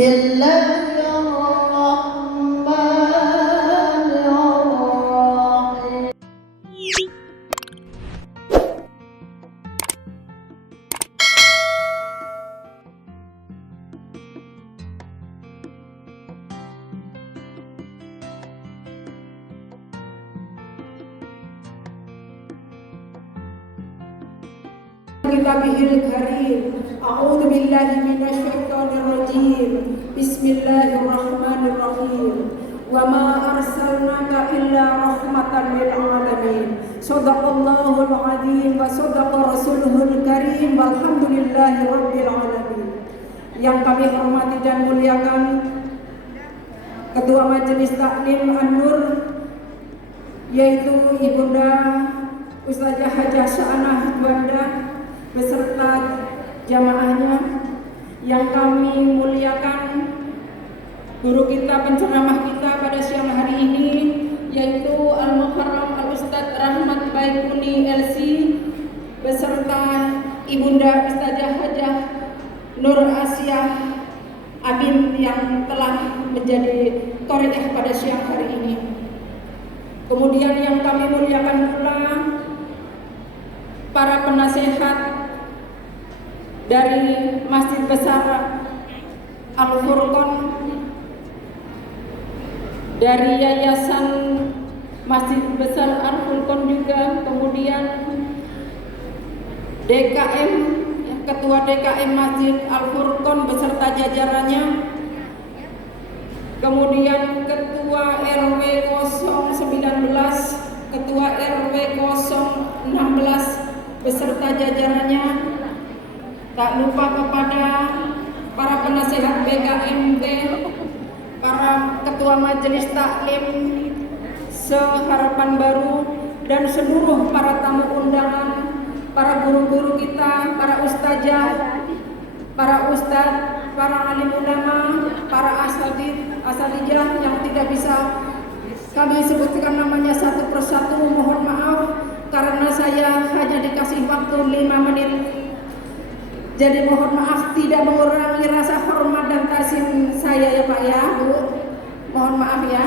Bismillahirrahmanirrahim. Kitabihil karim. A'udzu billahi minasyaitonir rajim. Bismillahirrahmanirrahim. Wa ma arsalnaka illa rahmatan lil alamin. Shadaqallahul azim wa shadaqa rasuluhul karim. Walhamdulillahi rabbil alamin. Yang kami hormati dan muliakan Ketua Majelis Taklim An-Nur, yaitu Ibunda Ustazah Hajah Sya'anah Juanda beserta jamaahnya. Yang kami muliakan guru kita, penceramah kita pada siang hari ini, yaitu Al-Muharram Al-Ustadz Rahmat Baikuni LC beserta Ibunda Ustazah Hajah Nur Asia Abin yang telah menjadi qari'ah pada siang hari ini. Kemudian yang kami muliakan pula para penasehat dari Masjid Besar Al-Furqon, dari Yayasan Masjid Besar Al-Furqon juga, kemudian DKM, Ketua DKM Masjid Al-Furqon beserta jajarannya, kemudian Ketua RW 019, Ketua RW 016 beserta jajarannya. Tak lupa kepada para penasehat BKMT, para ketua majelis taklim se-Harapan Baru, dan seluruh para tamu undangan, para guru-guru kita, para ustazah, para ustadz, para alim ulama, para asatijah yang tidak bisa kami sebutkan namanya satu persatu, mohon maaf karena saya hanya dikasih waktu 5 menit. Jadi mohon maaf tidak mengurangi rasa hormat dan ta'zim saya ya Pak ya, Bu. Mohon maaf ya.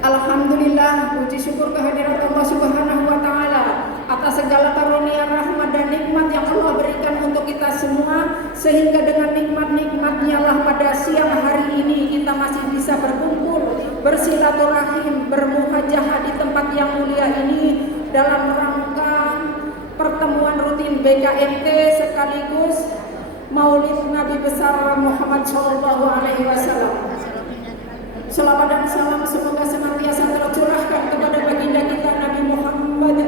Alhamdulillah, puji syukur kehadirat Allah Subhanahu wa taala atas segala karunia, rahmat dan nikmat yang Allah berikan untuk kita semua, sehingga dengan nikmat-nikmatnya lah pada siang hari ini kita masih bisa berkumpul, bersilaturahim, bermuhajahah di tempat yang mulia ini dalam rangka pertemuan rutin BKMT sekaligus Maulid Nabi besar Muhammad Shallallahu Alaihi Wasallam. Selawat dan salam semoga senantiasa tercurahkan kepada baginda kita Nabi Muhammad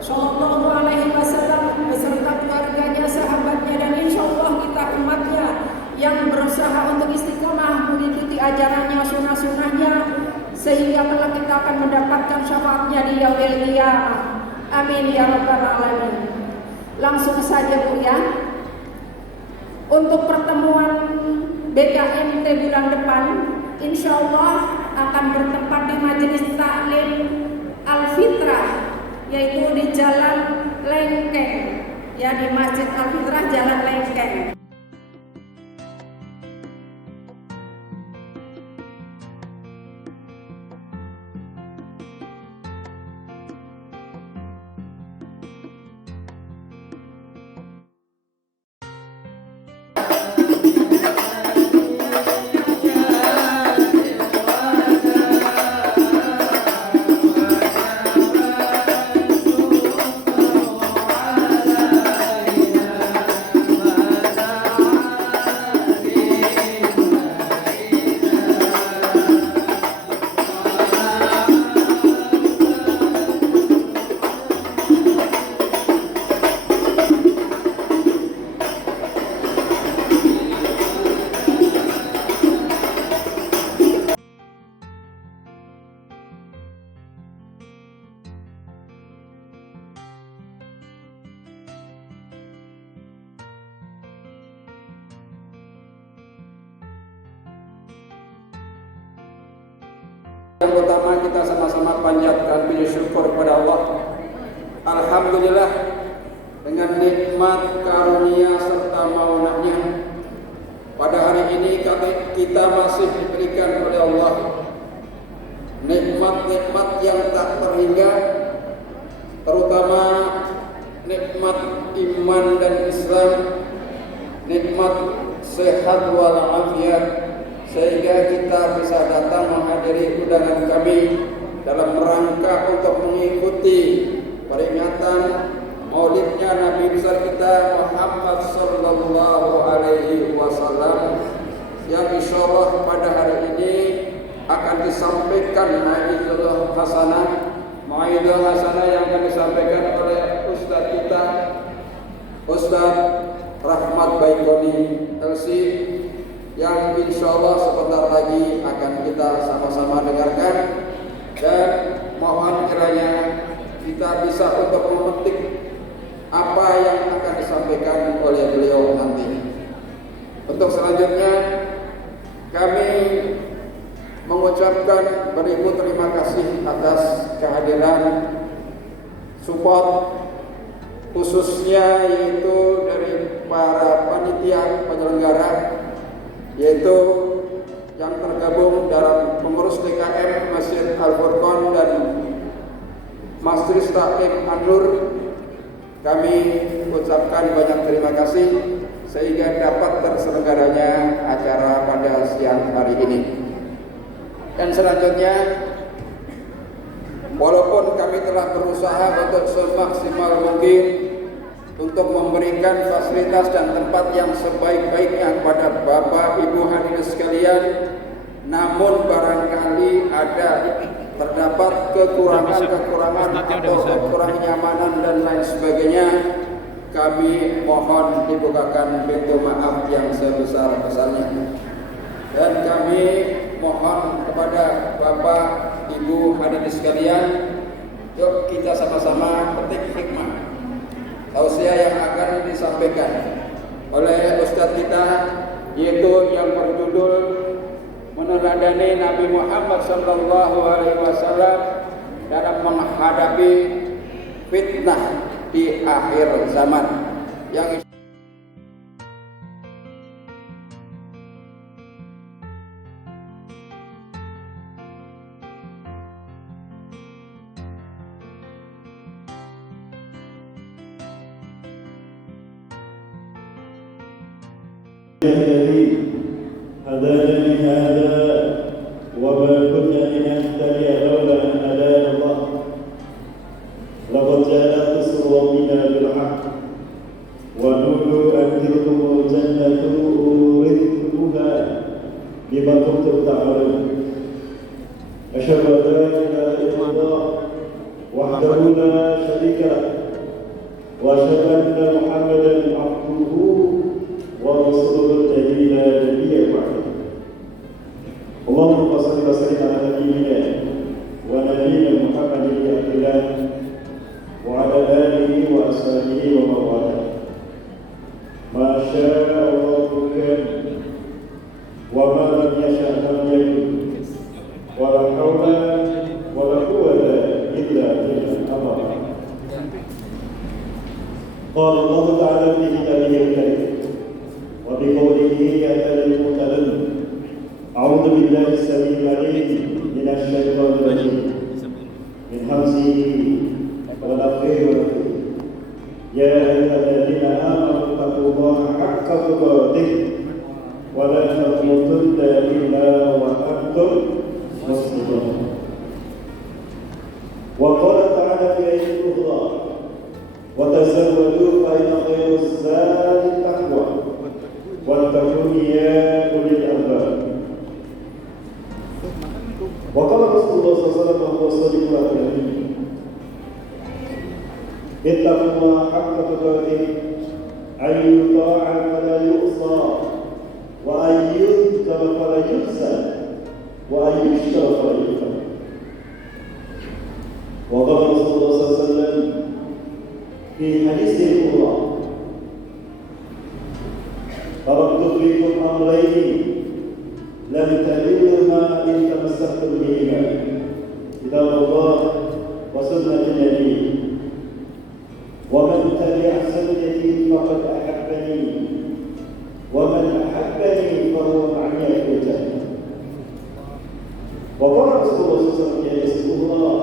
Shallallahu Alaihi Wasallam beserta keluarganya, sahabatnya, dan insya Allah kita umatnya yang berusaha untuk istiqomah mengikuti ajarannya, sunnah-sunnahnya, sehingga kelak kita akan mendapatkan syafaatnya di yaumil qiyamah. Amin ya rabbal alamin. Langsung saja Bu ya. Untuk pertemuan BKMT bulan depan, insya Allah akan bertempat di Majelis Taklim Al-Fitrah, yaitu di Jalan Lengkeng, ya, di Masjid Al-Fitrah Jalan Lengkeng. Yang pertama kita sama-sama panjatkan puji syukur kepada Allah. Alhamdulillah dengan nikmat karunia serta maunahnya kita masih diberikan oleh Allah nikmat-nikmat yang tak terhingga, terutama nikmat iman dan Islam, nikmat sehat walafiat, sehingga kita bisa datang menghadiri undangan kami dalam rangka untuk mengikuti peringatan Maulidnya Nabi besar kita Muhammad sallallahu alaihi wasallam, yang insyaallah pada hari ini akan disampaikan mau'izah hasanah yang akan disampaikan oleh Ustaz kita, Ustaz Rahmat Baikoni LC, yang insyaallah sebentar lagi akan kita sama-sama dengarkan, dan mohon kiranya kita bisa untuk memetik apa yang akan disampaikan oleh beliau nanti. Untuk selanjutnya kami mengucapkan beribu terima kasih atas kehadiran support khususnya yaitu dari para panitia penyelenggara, yaitu yang tergabung dalam pengurus DKM Masjid Al-Furqan dan Masjid Taklim An-Nur. Kami ucapkan banyak terima kasih sehingga dapat terselenggaranya acara pada siang hari ini. Dan selanjutnya, walaupun kami telah berusaha untuk semaksimal mungkin untuk memberikan fasilitas dan tempat yang sebaik-baiknya kepada Bapak Ibu hadirin sekalian, namun barangkali terdapat kekurangan atau kekurangan nyamanan dan lain sebagainya, kami mohon dibukakan pintu maaf yang sebesar-besarnya. Dan kami mohon kepada Bapak Ibu hadirin sekalian, yuk kita sama-sama petik hikmah tausiah yang akan disampaikan oleh Ustadz kita, yaitu yang berjudul meneladani Nabi Muhammad sallallahu alaihi wasallam dalam menghadapi fitnah di akhir zaman, yang الذي هدانا لهذا وما كنا لنهتدي لولا أن هدانا الله لقد جاءت رسل ربنا بالحق ونودوا أن تلكم الجنة أورثتموها بما كنتم تعملون أشهد أن لا إله إلا الله وحده لا شريك له وأشهد أن محمدا عبده ورسوله الذي لا نبي بعده. اللهم صل وسلم على نبينا ونبينا محمد بن عبد الله وعلى آله وأصحابه ومن والاه. ما شاء الله كان وما لم يشأ لم يكن ولا حول ولا قوة إلا بالله. قال الله تعالى في كتابه الكريم وبقوله يأتي المعتدل. أعوذ بالله السميع العليم من الشيطان الرجيم من همزه ونفخه ونفخه. يا أيها الذين آمنوا اتقوا الله حق تقاته ولا تموتن إلا وأنتم مسلمون. وقال تعالى في آية أخرى وتزودوا فإن خير الزاد التقوى واتقون يا أولي الألباب. وقال رسول الله صلى الله عليه وسلم وهو الصادق الأمين اتقوا الله حق تقاته أن يطاع فلا يعصى وأن يذكر فلا ينسى وأن يشكر فلا يكفر. وقال رسول الله صلى الله عليه وسلم في حديث الأخرى تركت فيكم أمرين لن تضلوهما إن تمسكتم بهما كتاب الله وسنة النبي ومن تبع سنتي فقد أحبني ومن أحبني فهو معي SAW ya Rasulullah,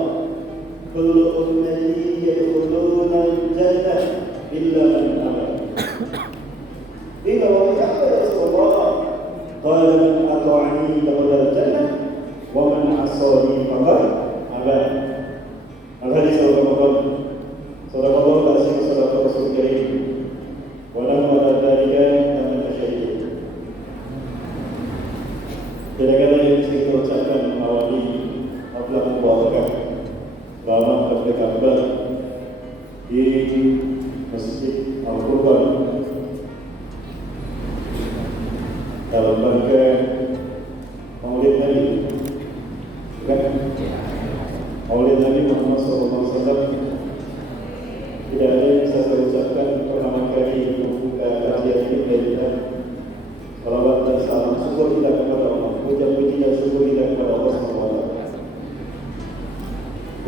kullu ummati yadkhuluna al-jannah illa man aba. Qila wa ya Rasulullah, qala man ata'ani dakhala al-jannah wa man 'asani faqad aba. Al-hadis al-Bukhari. Sallallahu alaihi wasallam Rasul Karim. Wa lam adalika min syai'in. Kira-kira yang bisa kita ucapkan mengawali Abdullah Mubarak dalam Ka'bah di Masjid Al-Qurban dalam rangka Maulid Nabi, kan? Maulid Nabi Muhammad SAW. Tidak ada yang bisa saya ucapkan pertama kali membuka kajian ini dari salawat dan salam syukur kita kepada Allah, puja-puji dan syukur kita kepada Allah SWT.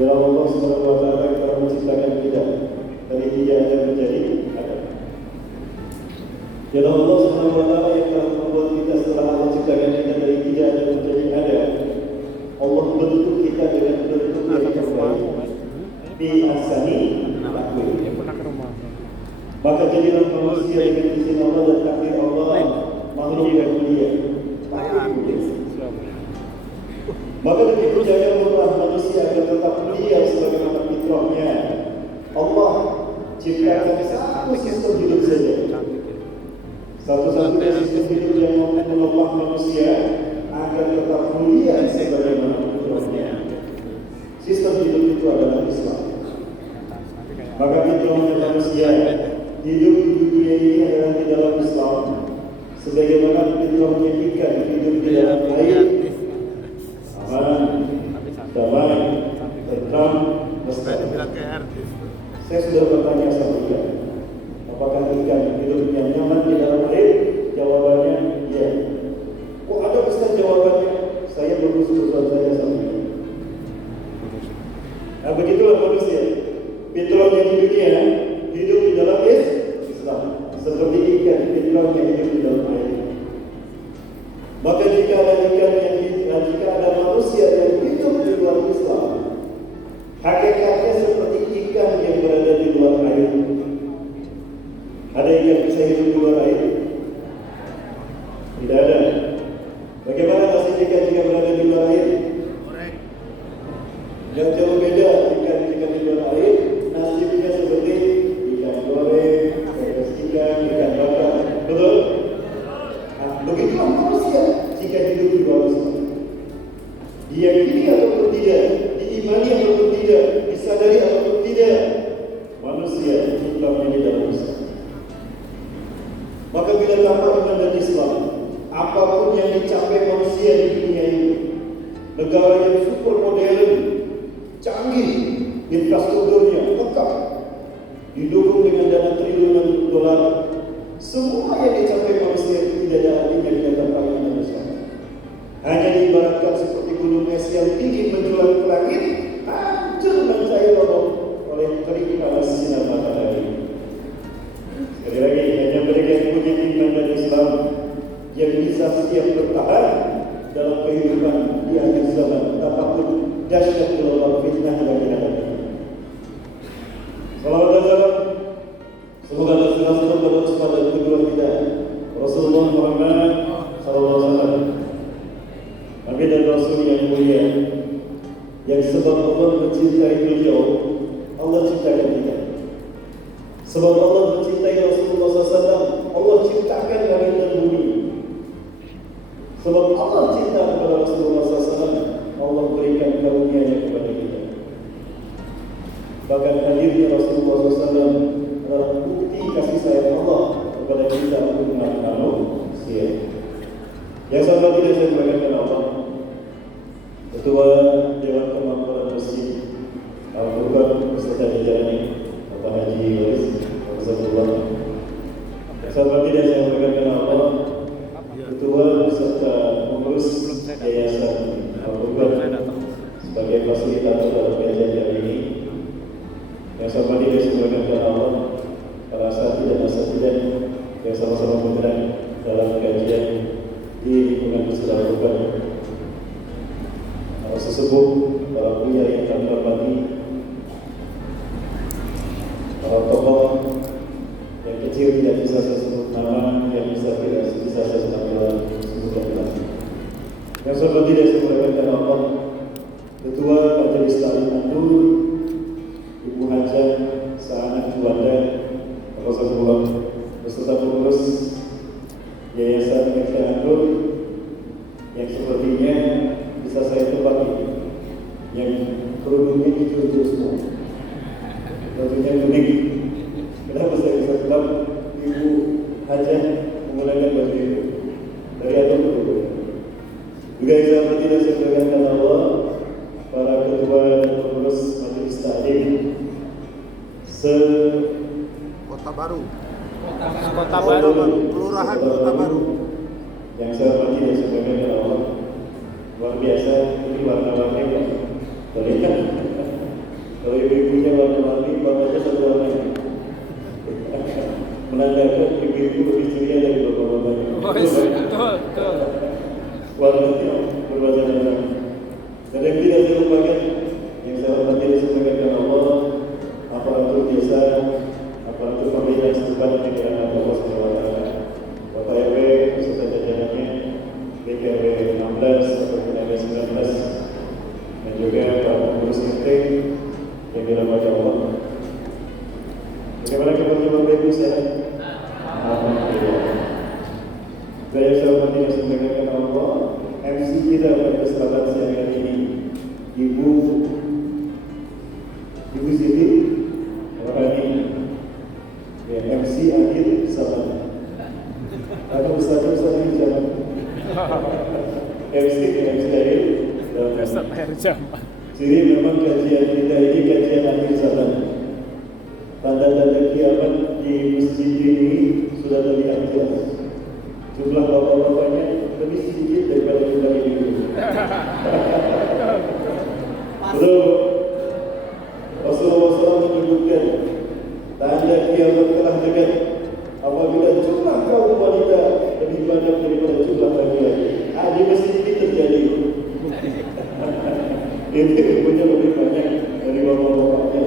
Ya Allah SWT telah menciptakan kita dari tidak ada menjadi ada. Ya Allah SWT yang telah membuat kita setelah Allah ciptakan kita dari tidak ada menjadi ada. Allah bentuk kita dengan bentuk yang terbaik. Bi ahsani taqwim. Maka jadilah manusia dengan izin Allah dan takdir Allah makhluk yang mulia. Maka demi percaya Allah manusia akan tetap mulia sebagaimana fitrahnya. Allah ciptakan satu sistem hidup saja. Satu-satunya sistem hidup yang mampu Allah manusia akan tetap mulia sebagaimana fitrahnya. Sistem hidup itu adalah Islam. Maka fitrahnya manusia hidup di dunia ini adalah di dalam Islam. Sebagaimana fitrahnya ikan hidup di dalam air, aman, damai, tentram, mesra. Saya sudah bertanya sama ikan, apakah ikan hidupnya nyaman di dalam air? Jawabannya iya. Kok ada besar jawabannya? Saya berusur saya sama ikan. Nah begitulah manusia. Fitrahnya di dunia hidup di dalam Islam. Seperti ikan, fitrahnya hidup di dalam air. Maka jika ada manusia yang hidup di luar Islam, hakikatnya seperti ikan yang berada di luar air. Ada ikan bisa hidup di luar air? Tidak ada. Bagaimana nasib ikan jika berada di luar air? Yang jauh beda ikan jika di luar air. Nasibnya seperti ikan goreng, ikan bakar. Betul? Nah, begitulah manusia jika hidup di bawah Islam. Diyakini ataupun tidak, diimani ataupun tidak, disadari ataupun tidak, manusia Islamnya di dalam Islam. Maka bila tanpa iman dan Islam, apapun yang dicapai manusia di dunia ini, negara yang super modern, canggih, infrastrukturnya lengkap, didukung dengan dana triliunan dolar, semua yang dicapai manusia itu tidak ada artinya bila tanpa iman dan Islam. Hanya diibaratkan seperti gunung es yang tinggi menjulang ke langit, hancur dan cair roboh oleh terik panas sinar matahari. Sekali lagi, hanya mereka yang punya iman dan Islam yang bisa siap bertahan dalam kehidupan di akhir zaman, apapun dahsyat gelombang fitnah yang dihadapi. Salawat dan salam semoga Allah selalu berdoa kepada kedua kita Rasulullah Muhammad SAW, Nabi dan Rasul yang mulia, yang sebab Allah mencintai beliau, Allah ciptakan kita. Sebab Allah mencintai Rasulullah SAW, Allah ciptakan langit dan bumi. Sebab Allah cinta kepada Rasulullah SAW, Allah berikan karunia-Nya kepada kita. Bahkan hadirnya Rasulullah SAW adalah bukti kasih sayang Allah kepada kita umat manusia. Yang sama tidak saya berikan Allah, Ketua Dewan Kemakmuran Masjid Al-Qurban beserta jajarannya, Bapak Haji Waris Abdullah. Sama tidak saya berikan Allah, Ketua beserta pengurus Yayasan Al-Qurban sebagai fasilitator dalam kajian hari ini. Yang sama tidak saya berikan Allah, para asatidz dan asatidz yang sama-sama bergerak dalam kajian di lingkungan Masjid Al-Qurban. Sesepuh tidak bisa saya sebut nama, yang tidak bisa saya sebutkan nama. Yang saya hormati dan saya muliakan Allah, Ketua Majelis Taklim Andur, Ibu Hajah Sa'anak Juanda, Rasulullah, beserta pengurus Yayasan MT Andur, yang sepertinya bisa saya tebak yang kerudungnya hijau-hijau semua, tentunya unik. Kenapa saya bisa tebak Ibu Hajah menggunakan baju itu dari Andur itu? Juga yang saya hormati dan saya muliakan Allah, para ketua dan pengurus Majelis Taklim Kota Baru, Kelurahan Kota Baru. Yang saya hormati dan saya muliakan Allah, luar biasa ini warna-warni Pak. Terlihat kalau ibu-ibunya warna-warni, bapaknya satu warna. Menandakan ibu-ibu lebih ceria dari bapak-bapaknya. Betul. Warnanya bermacam-macam. Dan yang tidak saya lupakan, yang saya hormati dan saya muliakan Allah, aparatur desa, aparatur pemerintahan setempat di daerah Allah SWT, Bapak RW beserta jajarannya, BKW 16 atau BKW 19, dan juga para pengurus RT yang dirahmati Allah. Bagaimana kabarnya Bapak Ibu sehat? Alhamdulillah. Saya hormati dan saya muliakan Allah, MC kita pada kesempatan siang hari ini, Ibu Siti Rohani, ya, MC Adil Sabana. Atau Ustaz ini jangan MC Adil jadi memang kajian kita ini kajian akhir zaman. Tanda-tanda kiamat di masjid ini sudah terlihat jelas. Jumlah bapak-bapaknya lebih sedikit daripada jumlah ibu. Betul. Rasulullah SAW menyebutkan tanda kiamat telah dekat apabila jumlah kaum wanita lebih banyak daripada jumlah laki-laki. Di masjid ini terjadi. Ini ibunya lebih banyak dari bapak-bapaknya.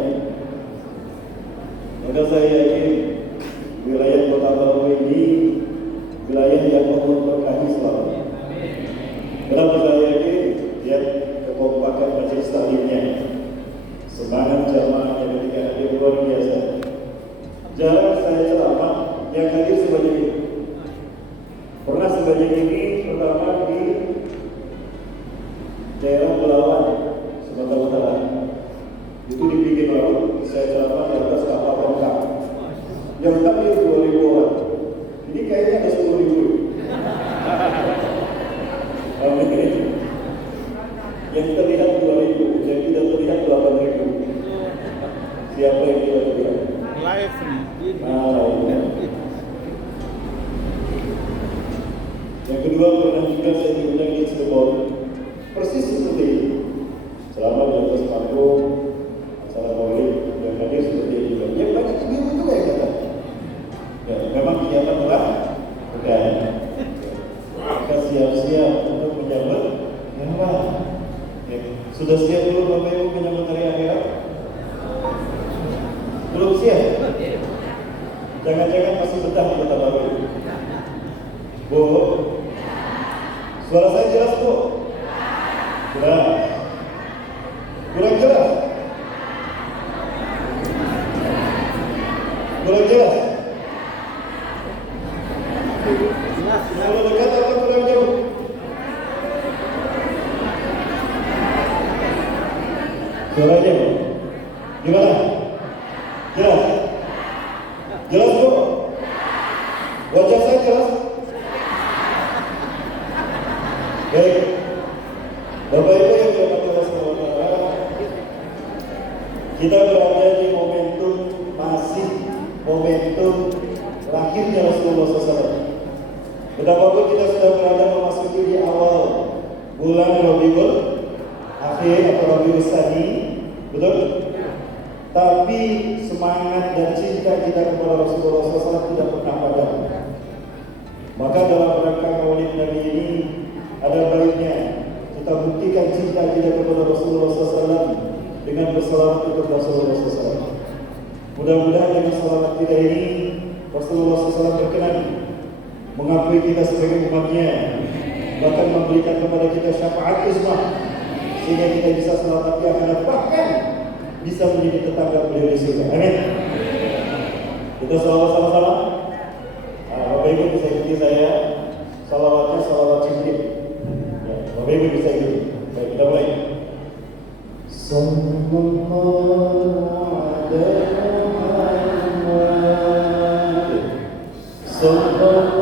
Maka saya yakin wilayah Kota Baru ini wilayah yang Allah berkahi selalu. Kenapa saya yakin? Lihat kekompakan majelis taklimnya, semangat jamaahnya ketika hadir luar biasa. Jarang saya ceramah yang hadir sebanyak ini. Pernah sebanyak ini pertama di daerah Belawan, Sumatera Utara. Itu dibikin baru, saya ceramah di atas kapal tongkang. Yang hadir 2.000 orang. Ini kayaknya ada 10.000. Yang terlihat 2.000, yang tidak terlihat 8.000. Siapa yang tidak terlihat? live Yang kedua, pernah juga saya diundang di Cirebon, persis seperti ini. Selama di atas panggung acara maulid yang hadir seperti ini juga. Yang banyak ibu juga yang datang. Ya, memang kiamat telah dekat. Maka siap-siap untuk menyambut kiamat. Ya, sudah siap belum Bapak Ibu menyambut hari akhirat? Belum siap? Jangan-jangan masih betah di Kota Baru. Bu, suara saya jelas Bu? Jelas. Kurang jelas? Kurang jelas? Kalau dekat apa kurang jauh? Suaranya Bu? Gimana? Jelas? Jelas Bu? Wajah saya jelas? Baik. Bapak Ibu yang dirahmati Allah SWT, kita berada di momentum lahirnya Rasulullah SAW. Betapapun kita sudah berada memasuki di awal bulan Rabiul Akhir atau Rabiul Tsani, betul? Tapi semangat dan cinta kita kepada Rasulullah SAW tidak pernah padam. Maka dalam rangka Maulid Nabi ini ada baiknya kita buktikan cinta kita kepada Rasulullah SAW dengan bersalawat kepada Rasulullah SAW. Mudah-mudahan dengan salawat kita ini Rasulullah SAW berkenan mengakui kita sebagai umatnya, bahkan memberikan kepada kita syafaat ismah sehingga kita bisa selamat di akhirat, bahkan bisa menjadi tetangga beliau di surga. Amin. Kita salawat sama-sama. Bapak Ibu bisa ikuti saya. Salawatnya salawat Jibril. Ya, Bapak Ibu bisa ikuti. Baik, kita mulai. Sallallahu alaihi Muhammad. Sallallahu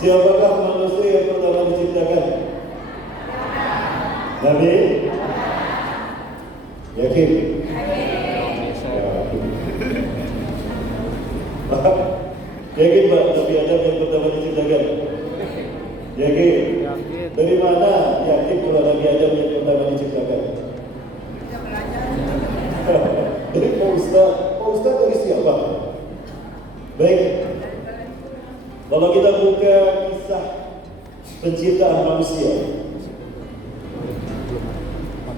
Siapakah manusia yang pertama diciptakan? Nabi? Yakin? Yakin Pak, Nabi Adam yang pertama diciptakan? Yakin? Dari mana yakin kalau Nabi Adam yang pertama diciptakan? Pak Ustaz dari siapa? Baik, kalau kita buka kisah penciptaan manusia,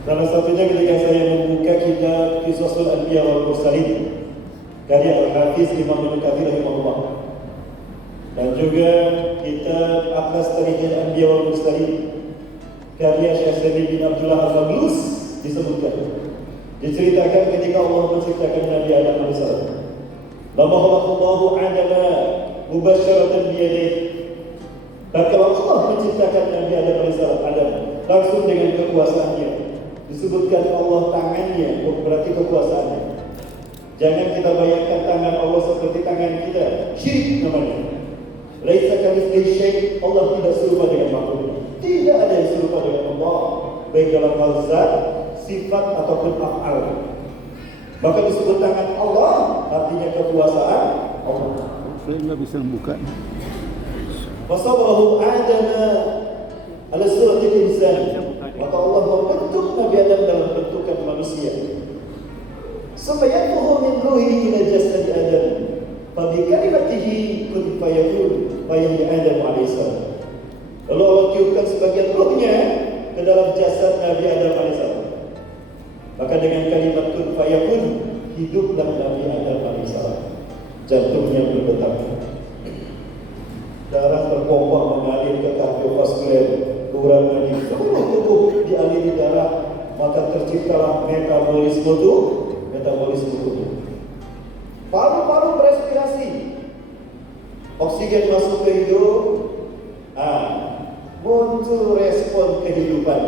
salah satunya ketika saya membuka kitab Qisasul Anbiya wal Mursalin karya Al-Hafiz Imam Ibnu Katsir rahimahullah, dan juga kitab Atlas Tarikhil Anbiya wal Mursalin karya Syekh Salim bin Abdullah Al-Maglus, disebutkan, diceritakan ketika Allah menciptakan Nabi Adam alaihissalam. Lama khalaqallahu Adama mubasyaratan biyadih. Dan kalau Allah menciptakan Nabi Adam alaihissalam, Adam langsung dengan kekuasaannya. Disebutkan Allah tangannya, berarti kekuasaannya. Jangan kita bayangkan tangan Allah seperti tangan kita. Syirik namanya. Laisa kamitslihi syai'. Allah tidak serupa dengan makhluknya. Tidak ada yang serupa dengan Allah, baik dalam hal zat, sifat ataupun af'al. Maka disebut tangan Allah artinya kekuasaan Allah. Saya nggak bisa membuka. Fasawwahu Adama ala suratil insan. Maka Allah membentuk Nabi Adam dalam bentukan manusia. Supaya min ruhi ila jasad Adam. Fa bi kalimatihi kun fayakun fayahya Adam alaihissalam. Lalu Allah tiupkan sebagian ruhnya ke dalam jasad Nabi Adam alaihissalam. Maka dengan kalimat kun fayakun, hiduplah Nabi Adam alaihissalam. Jantungnya berdetak, darah berpompa mengalir ke kardiovaskuler, kurang lagi seluruh tubuh dialiri darah, maka terciptalah metabolisme tubuh. Paru-paru berespirasi, oksigen masuk ke hidung, muncul respon kehidupan.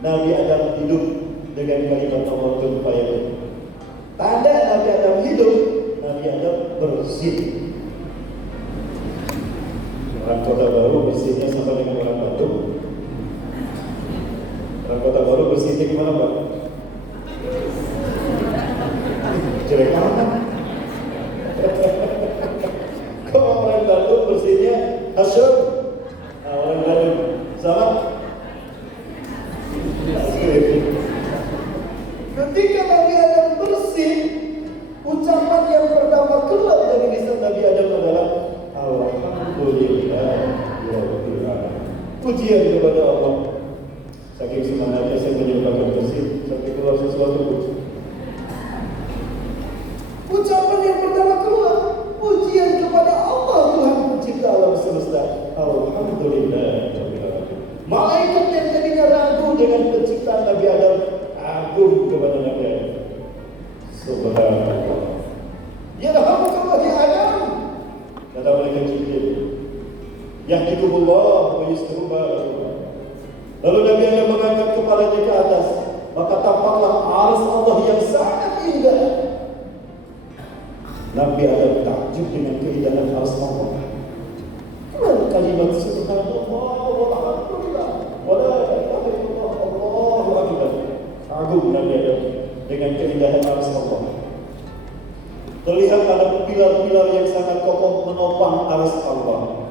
Nabi Adam hidup dengan kalimat Allah kun fayakun. Tanda Nabi Adam hidup, Nabi Adam bersih. Orang Kota Baru bersihnya sama dengan orang Bandung. Orang Kota Baru bersihnya gimana Pak? Jelek amat. Kalau orang Bandung bersihnya asyik. Orang Bandung sama. Ketika Nabi Adam bersih, ucapan yang pertama keluar dari lisan Nabi Adam adalah Alhamdulillah ya Rabbil alamin. Pujian kepada Allah. Saking semangatnya saya menyebabkan bersih sampai keluar sesuatu. Ucapan yang pertama keluar, pujian kepada Allah Tuhan pencipta alam semesta. Alhamdulillah ya Rabbil alamin. Malaikat yang tadinya ragu dengan penciptaan Nabi Adam agung kepada Nabi Adam. Subhanallah. Ya rahmatullah ya Adam. Kata malaikat Jibril, Yahdikumullah wa yusruba. Lalu Nabi Adam mengangkat kepalanya ke atas, maka tampaklah arsy Allah yang sangat indah. Nabi Adam takjub dengan keindahan arsy Allah. Kalimat subhanallah walhamdulillah wala ilaha illallah Allahu akbar. Agung Nabi Adam dengan keindahan arsy Allah. Terlihat ada pilar-pilar yang sangat kokoh menopang arsy Allah.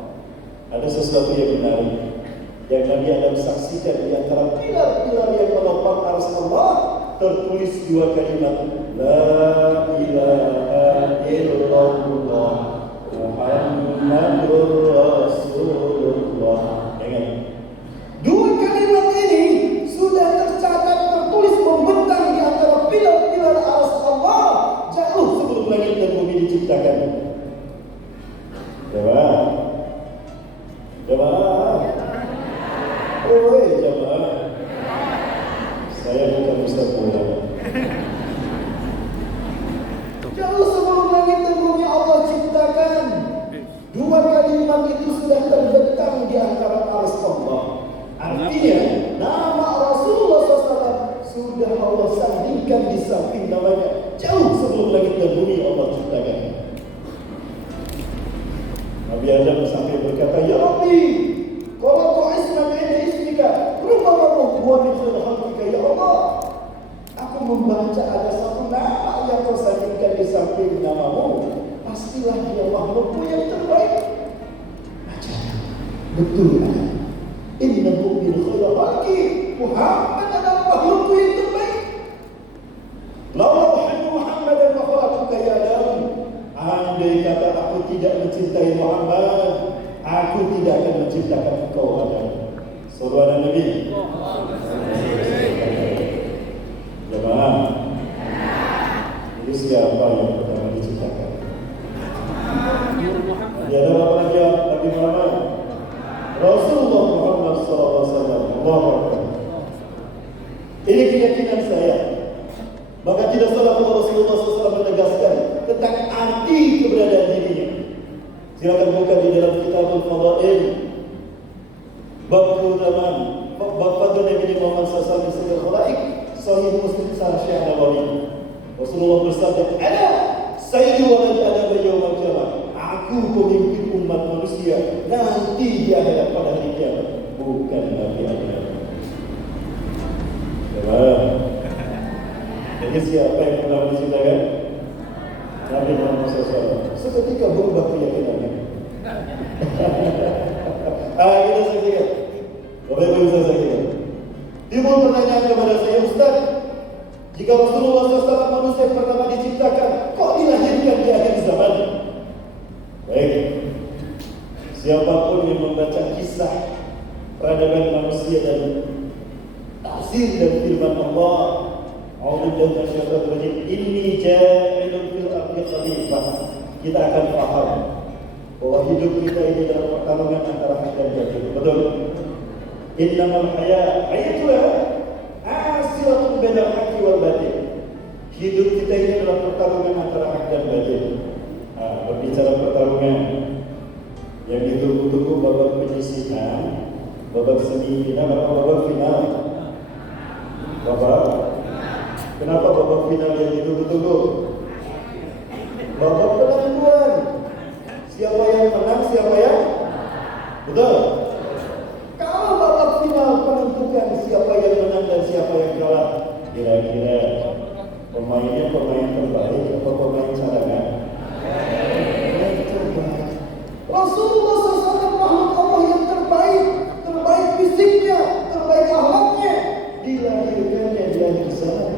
Ada sesuatu yang menarik yang Nabi Adam saksikan di antara pilar-pilar yang menopang arsy Allah, tertulis dua kalimat, La ilaha illallah Muhammadur Rasulullah. Ingat, dua kalimat ini sudah tercatat, tertulis membentang di antara pilar-pilar arsy Allah jauh sebelum langit dan bumi diciptakan. Jemaah, jemaah. Saya bukan Ustaz Bola. Jauh sebelum langit dan bumi Allah ciptakan, dua kalimat itu sudah terbentang di antara arsy Allah. Artinya, nama Rasulullah SAW sudah Allah sandingkan di samping namanya jauh sebelum langit dan bumi Allah ciptakan. Nabi Adam sampai berkata, Ya Rabbi, kalau kau isman ini ismika, rupanya membuat itu khalqika, ya Allah. Aku membaca ada satu nama yang kau sandingkan di samping namamu. Pastilah dia makhlukmu yang terbaik. Baca, betul ada. Innahu min khairi khalqi, Muhammad adalah makhlukku yang terbaik. Law Muhammadan mencintai Muhammad, aku tidak akan menciptakan engkau Adam. Sallallahu alaihi Nabi. Jemaah, itu siapa yang pertama diciptakan? Dia adalah apa lagi Nabi Muhammad? Rasulullah Muhammad sallallahu alaihi wasallam. Allahu Akbar. Ini keyakinan saya. Maka tidak salah kalau Rasulullah SAW menegaskan tentang arti keberadaan dirinya. Silakan buka di dalam Kitabul Fadail, bab keutamaan, bab fadl Nabi Muhammad SAW di segala khalaik, Sahih Muslim Sahih Nawawi. Rasulullah bersabda, "Ana sayyidu walad Adam yaumil qiyamah." Aku pemimpin umat manusia nanti di akhirat pada hari kiamat, bukan Nabi Adam. Jadi siapa yang pernah diciptakan? Nabi Muhammad SAW. Seketika berubah keyakinannya. Kita saksikan. Bapak Ibu bisa saksikan. Timbul pertanyaan kepada saya, Ustaz, jika Rasulullah SAW manusia yang pertama diciptakan, kok dilahirkan di akhir zaman? Baik. Siapapun yang membaca kisah peradaban manusia dan tafsir dan firman Allah, A'udzubillahi minasyaitonir rajim, inni ja'ilun fil ardi khalifah, kita akan paham bahwa hidup kita ini adalah pertarungan antara hak dan batil. Betul? Innamal hayatuna asiratun bainal haqqi wal batil. Hidup kita ini adalah pertarungan antara hak dan batil. Berbicara pertarungan yang ditunggu-tunggu, babak penyisihan, babak semifinal atau babak final. Bapak, kenapa babak final yang ditunggu-tunggu? Babak penentuan. Siapa yang menang, siapa yang betul. Kalau babak final menentukan siapa yang menang dan siapa yang kalah, kira-kira pemainnya pemain terbaik atau pemain cadangan? Rasulullah SAW makhluk Allah yang terbaik, terbaik fisiknya, terbaik akhlaknya, dilahirkannya di akhir zaman.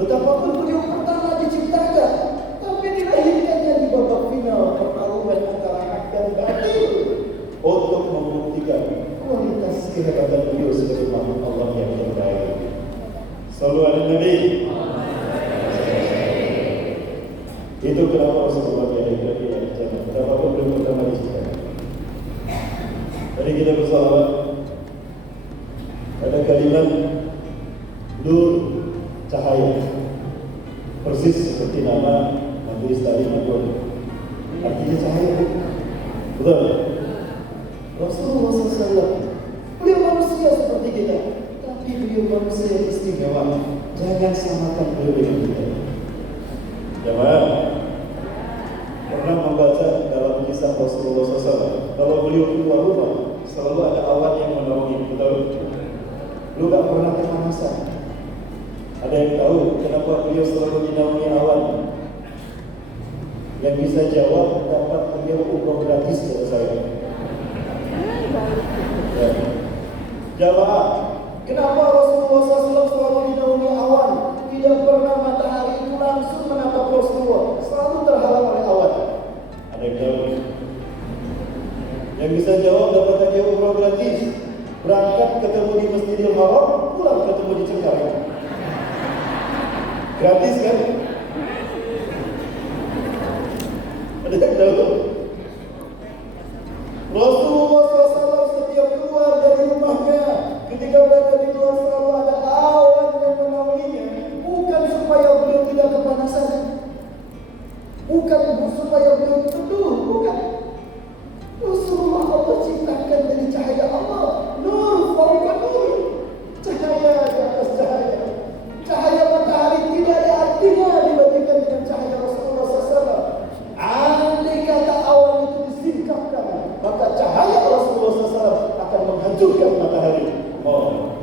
Betapapun beliau pertama diciptakan, tapi dilahirkannya di babak final pertarungan antara hak dan batil untuk membuktikan kualitas kehebatan beliau sebagai makhluk Allah yang terbaik. Sallallahu alaihi Nabi. Itu kenapa Rasulullah dilahirkan di akhir zaman. Betapapun beliau pertama diciptakan. Tadi kita bersahabat, ada kalimat nur, cahaya, persis seperti nama Majelis Ta'lim Al-Quran, artinya cahaya. Betul? Rasulullah SAW, beliau manusia seperti kita, tapi beliau manusia yang istimewa. Jangan samakan beliau dengan kita. Jemaah, pernah membaca dalam kisah Rasulullah SAW, kalau beliau keluar rumah selalu ada awan yang menaungi. Betul? Lu gak pernah kepanasan. Ada yang tahu kenapa beliau selalu dinaungi awan? Yang bisa jawab dapat beliau umroh gratis dari saya. Ya. Jawab, kenapa Rasulullah SAW selalu dinaungi awan? Tidak pernah matahari itu langsung menatap Rasulullah, selalu terhalang oleh awan. Ada yang tahu? Yang bisa jawab dapat hadiah umroh gratis. Berangkat ketemu di Masjidil Haram, pulang ketemu di Cengkareng. Gratis kan? Ada yang tahu? Rasulullah SAW setiap keluar dari rumahnya, ketika berada di luar selalu ada awan yang menaunginya. Bukan supaya beliau tidak kepanasan, bukan supaya beliau teduh, bukan. Rasulullah Allah ciptakan dari cahaya Allah, nur fauqa nur, cahaya di atas cahaya. Cahaya matahari tidak ada artinya dibandingkan dengan cahaya Rasulullah SAW. Andai kata awan itu disingkapkan, maka cahaya Rasulullah SAW akan menghancurkan matahari. Oh.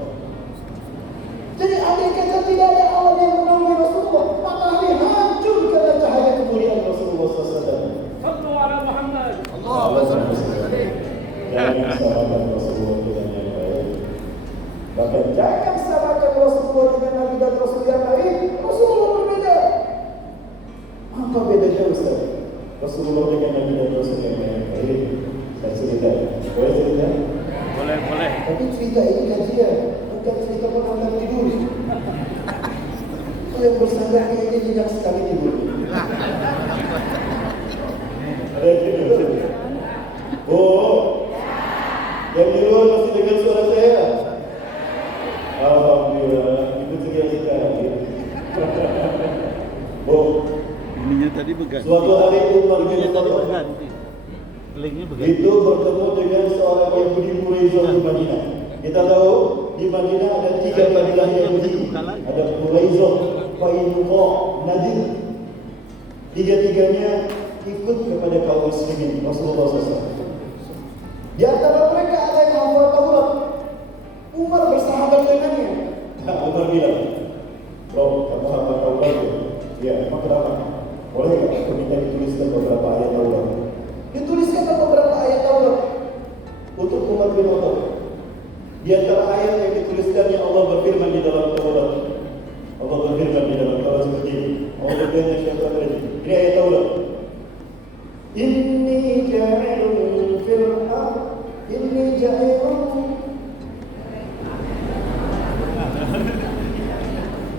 Jadi andai kata tidak ada awan yang menaungi Rasulullah, matahari hancur karena cahaya kemuliaan Rasulullah SAW. Sallu ala Muhammad. Jangan samakan Rasulullah dengan yang lain. Bahkan jangan samakan Rasulullah dengan Nabi dan Rasul yang lain. Rasulullah berbeda. Apa bedanya Ustaz? Rasulullah dengan Nabi dan Rasul yang lain. Baik, saya cerita. Boleh cerita? Boleh, boleh. Tapi cerita ini kajian, bukan cerita orang tidur. Kalau yang bersandar ini nyenyak sekali tidur. Ada yang tidur? Oh, yang di luar masih dengar suara saya? Alhamdulillah, itu ceria sekali. Oh, Ininya tadi berganti. suatu hari Umar bin Ininya tadi Khattab berganti. Linknya berganti. itu bertemu dengan seorang Yahudi Quraisy di Madinah. Kita tahu di Madinah ada 3 kabilah Yahudi. Ada Quraisy, Qainuqa, Nadir. Tiga-tiganya ikut kepada kaum muslimin Rasulullah SAW. Di antara mereka ada yang hafal Taurat. Umar bersahabat dengannya. Umar bilang, "Bro, kamu hafal Taurat ya?" "Ya, emang kenapa? Boleh nggak aku minta dituliskan beberapa ayat Taurat?" Dituliskan beberapa ayat Taurat untuk Umar bin Khattab. Di antara ayat yang dituliskannya Allah berfirman di dalam Taurat. Allah berfirman di dalam Taurat seperti ini. Allah berfirman syaitan tadi. Ini ayat Taurat. Inni ja'ilun fil ardh. Inni ja'ilun.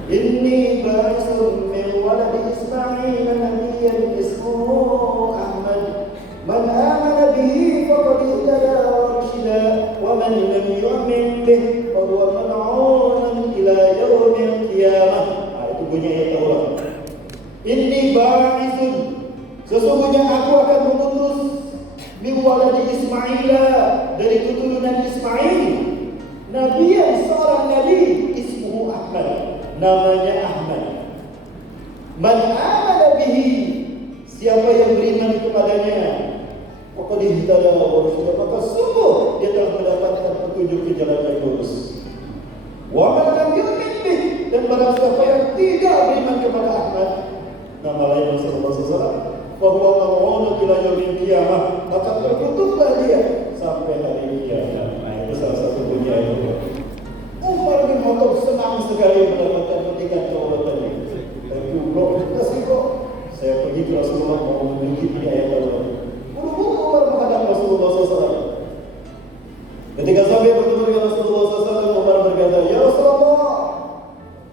Inni ba'ithun min waladi Ismail nabiyyan ismuhu Ahmad. Man amana bihi faqad ihtada wa rashida wa man lam yu'min bihi fa huwa mal'unun ila yaumil qiyamah. Itu bunyi ayat Taurat. Inni ba'ithun, sesungguhnya aku akan mengutus min waladi Ismail, dari keturunan Ismail, nabiyan, seorang nabi, ismuhu Ahmad, namanya Ahmad. Man amana bihi, siapa yang beriman kepadanya, faqad ihtada wa rashada, maka sungguh dia telah mendapatkan petunjuk ke jalan yang lurus. Wa man lam yu'min bihi, dan barang siapa yang tidak beriman kepada Ahmad, nama lain Rasulullah SAW, fa huwa mal'unun ila yaumil qiyamah, maka terkutuklah dia sampai hari kiamat. Nah, itu salah satu bunyi ayat itu. Umar bin Khattab senang sekali mendapatkan petikan Taurat tadi. Bro, kasih kok. Saya pergi ke Rasulullah mau memiliki ayat Taurat. Buru-buru Umar menghadap Rasulullah SAW. Ketika sampai bertemu dengan Rasulullah SAW, Umar berkata, "Ya Rasulullah,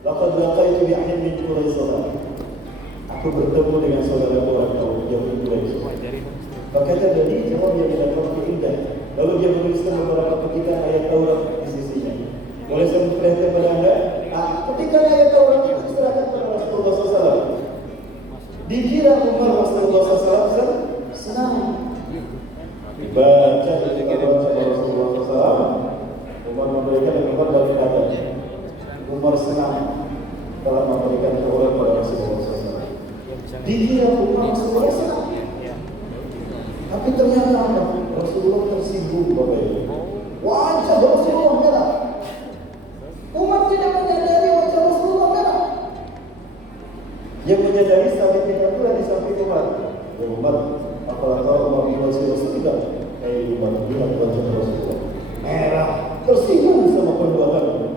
laqad laqaitu bi ahadin min Quraisy." Aku bertemu dengan saudara orang kaum Yahudi Quraisy. Maka tadi jawab yang dilakukan indah. Lalu dia menuliskan beberapa petikan ayat Taurat di sisinya. Boleh saya memperlihatkan kepada anda? Petikan ayat Taurat itu diserahkan kepada Rasulullah SAW. Dikira Umar Rasulullah SAW senang. Dibaca kepada Rasulullah SAW. Umar memberikan Umar dari kata. Umar senang dalam memberikan Taurat kepada Rasulullah SAW. Dikira Umar Rasulullah senang. Tapi ternyata Rasulullah tersinggung, Bapak Ibu. Wajah Rasulullah merah. Umar tidak menyadari wajah Rasulullah merah. Yang menyadari sahabat kita itulah di samping Umar. Ya Umar, apakah kau Umar bin Rasulullah? Umar bilang wajah Rasulullah merah, tersinggung sama perbuatannya.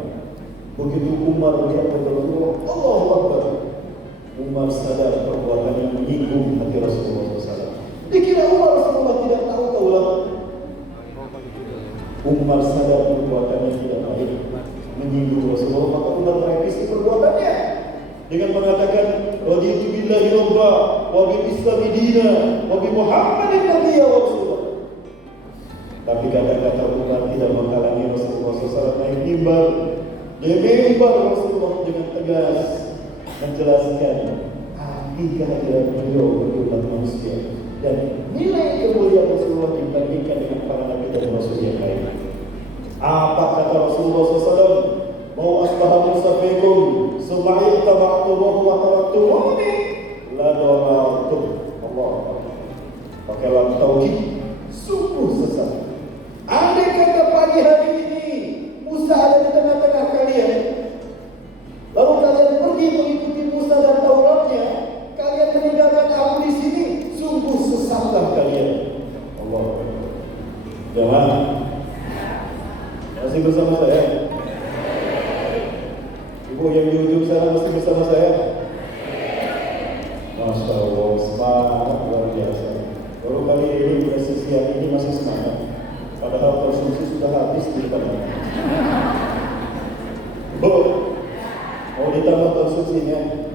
Begitu Umar melihat wajah Rasulullah, Allahu Akbar. Umar sadar perbuatannya menyinggung hati Rasulullah SAW. Dikira Umar Rasulullah tidak tahu Taurat. Umar sadar perbuatannya tidak baik, menyinggung Rasulullah, maka Umar merevisi perbuatannya dengan mengatakan, "Raditu billahi rabba wa bil islami dina wa bi Muhammadin nabiyya wa rasulullah." Tapi kata-kata Umar tidak menghalangi Rasulullah SAW naik mimbar. Dia mimbar Rasulullah dengan tegas menjelaskan arti kehadiran beliau bagi umat manusia dan nilai kemuliaan Rasulullah dibandingkan dengan para nabi dan rasul yang lain. Apa kata Rasulullah SAW? Mau asbaha musafikum suma'in taba'tumuhu wa taraktumuni la dara'tum. Allah pakai lam tauhid, sungguh sesat. Andai kata pagi hari ini Musa ada di tengah-tengah kalian, lalu kalian pergi mengikuti Musa dan Tauratnya, kalian meninggalkan aku di sini, sungguh sesatlah kalian. Allah. Jemaah, masih bersama saya? Ibu yang di ujung sana masih bersama saya? Masya Allah, semangat luar biasa. Baru kali ini proses siang ini masih semangat, padahal konsumsi sudah habis di depan. Bu, mau ditambah konsumsinya?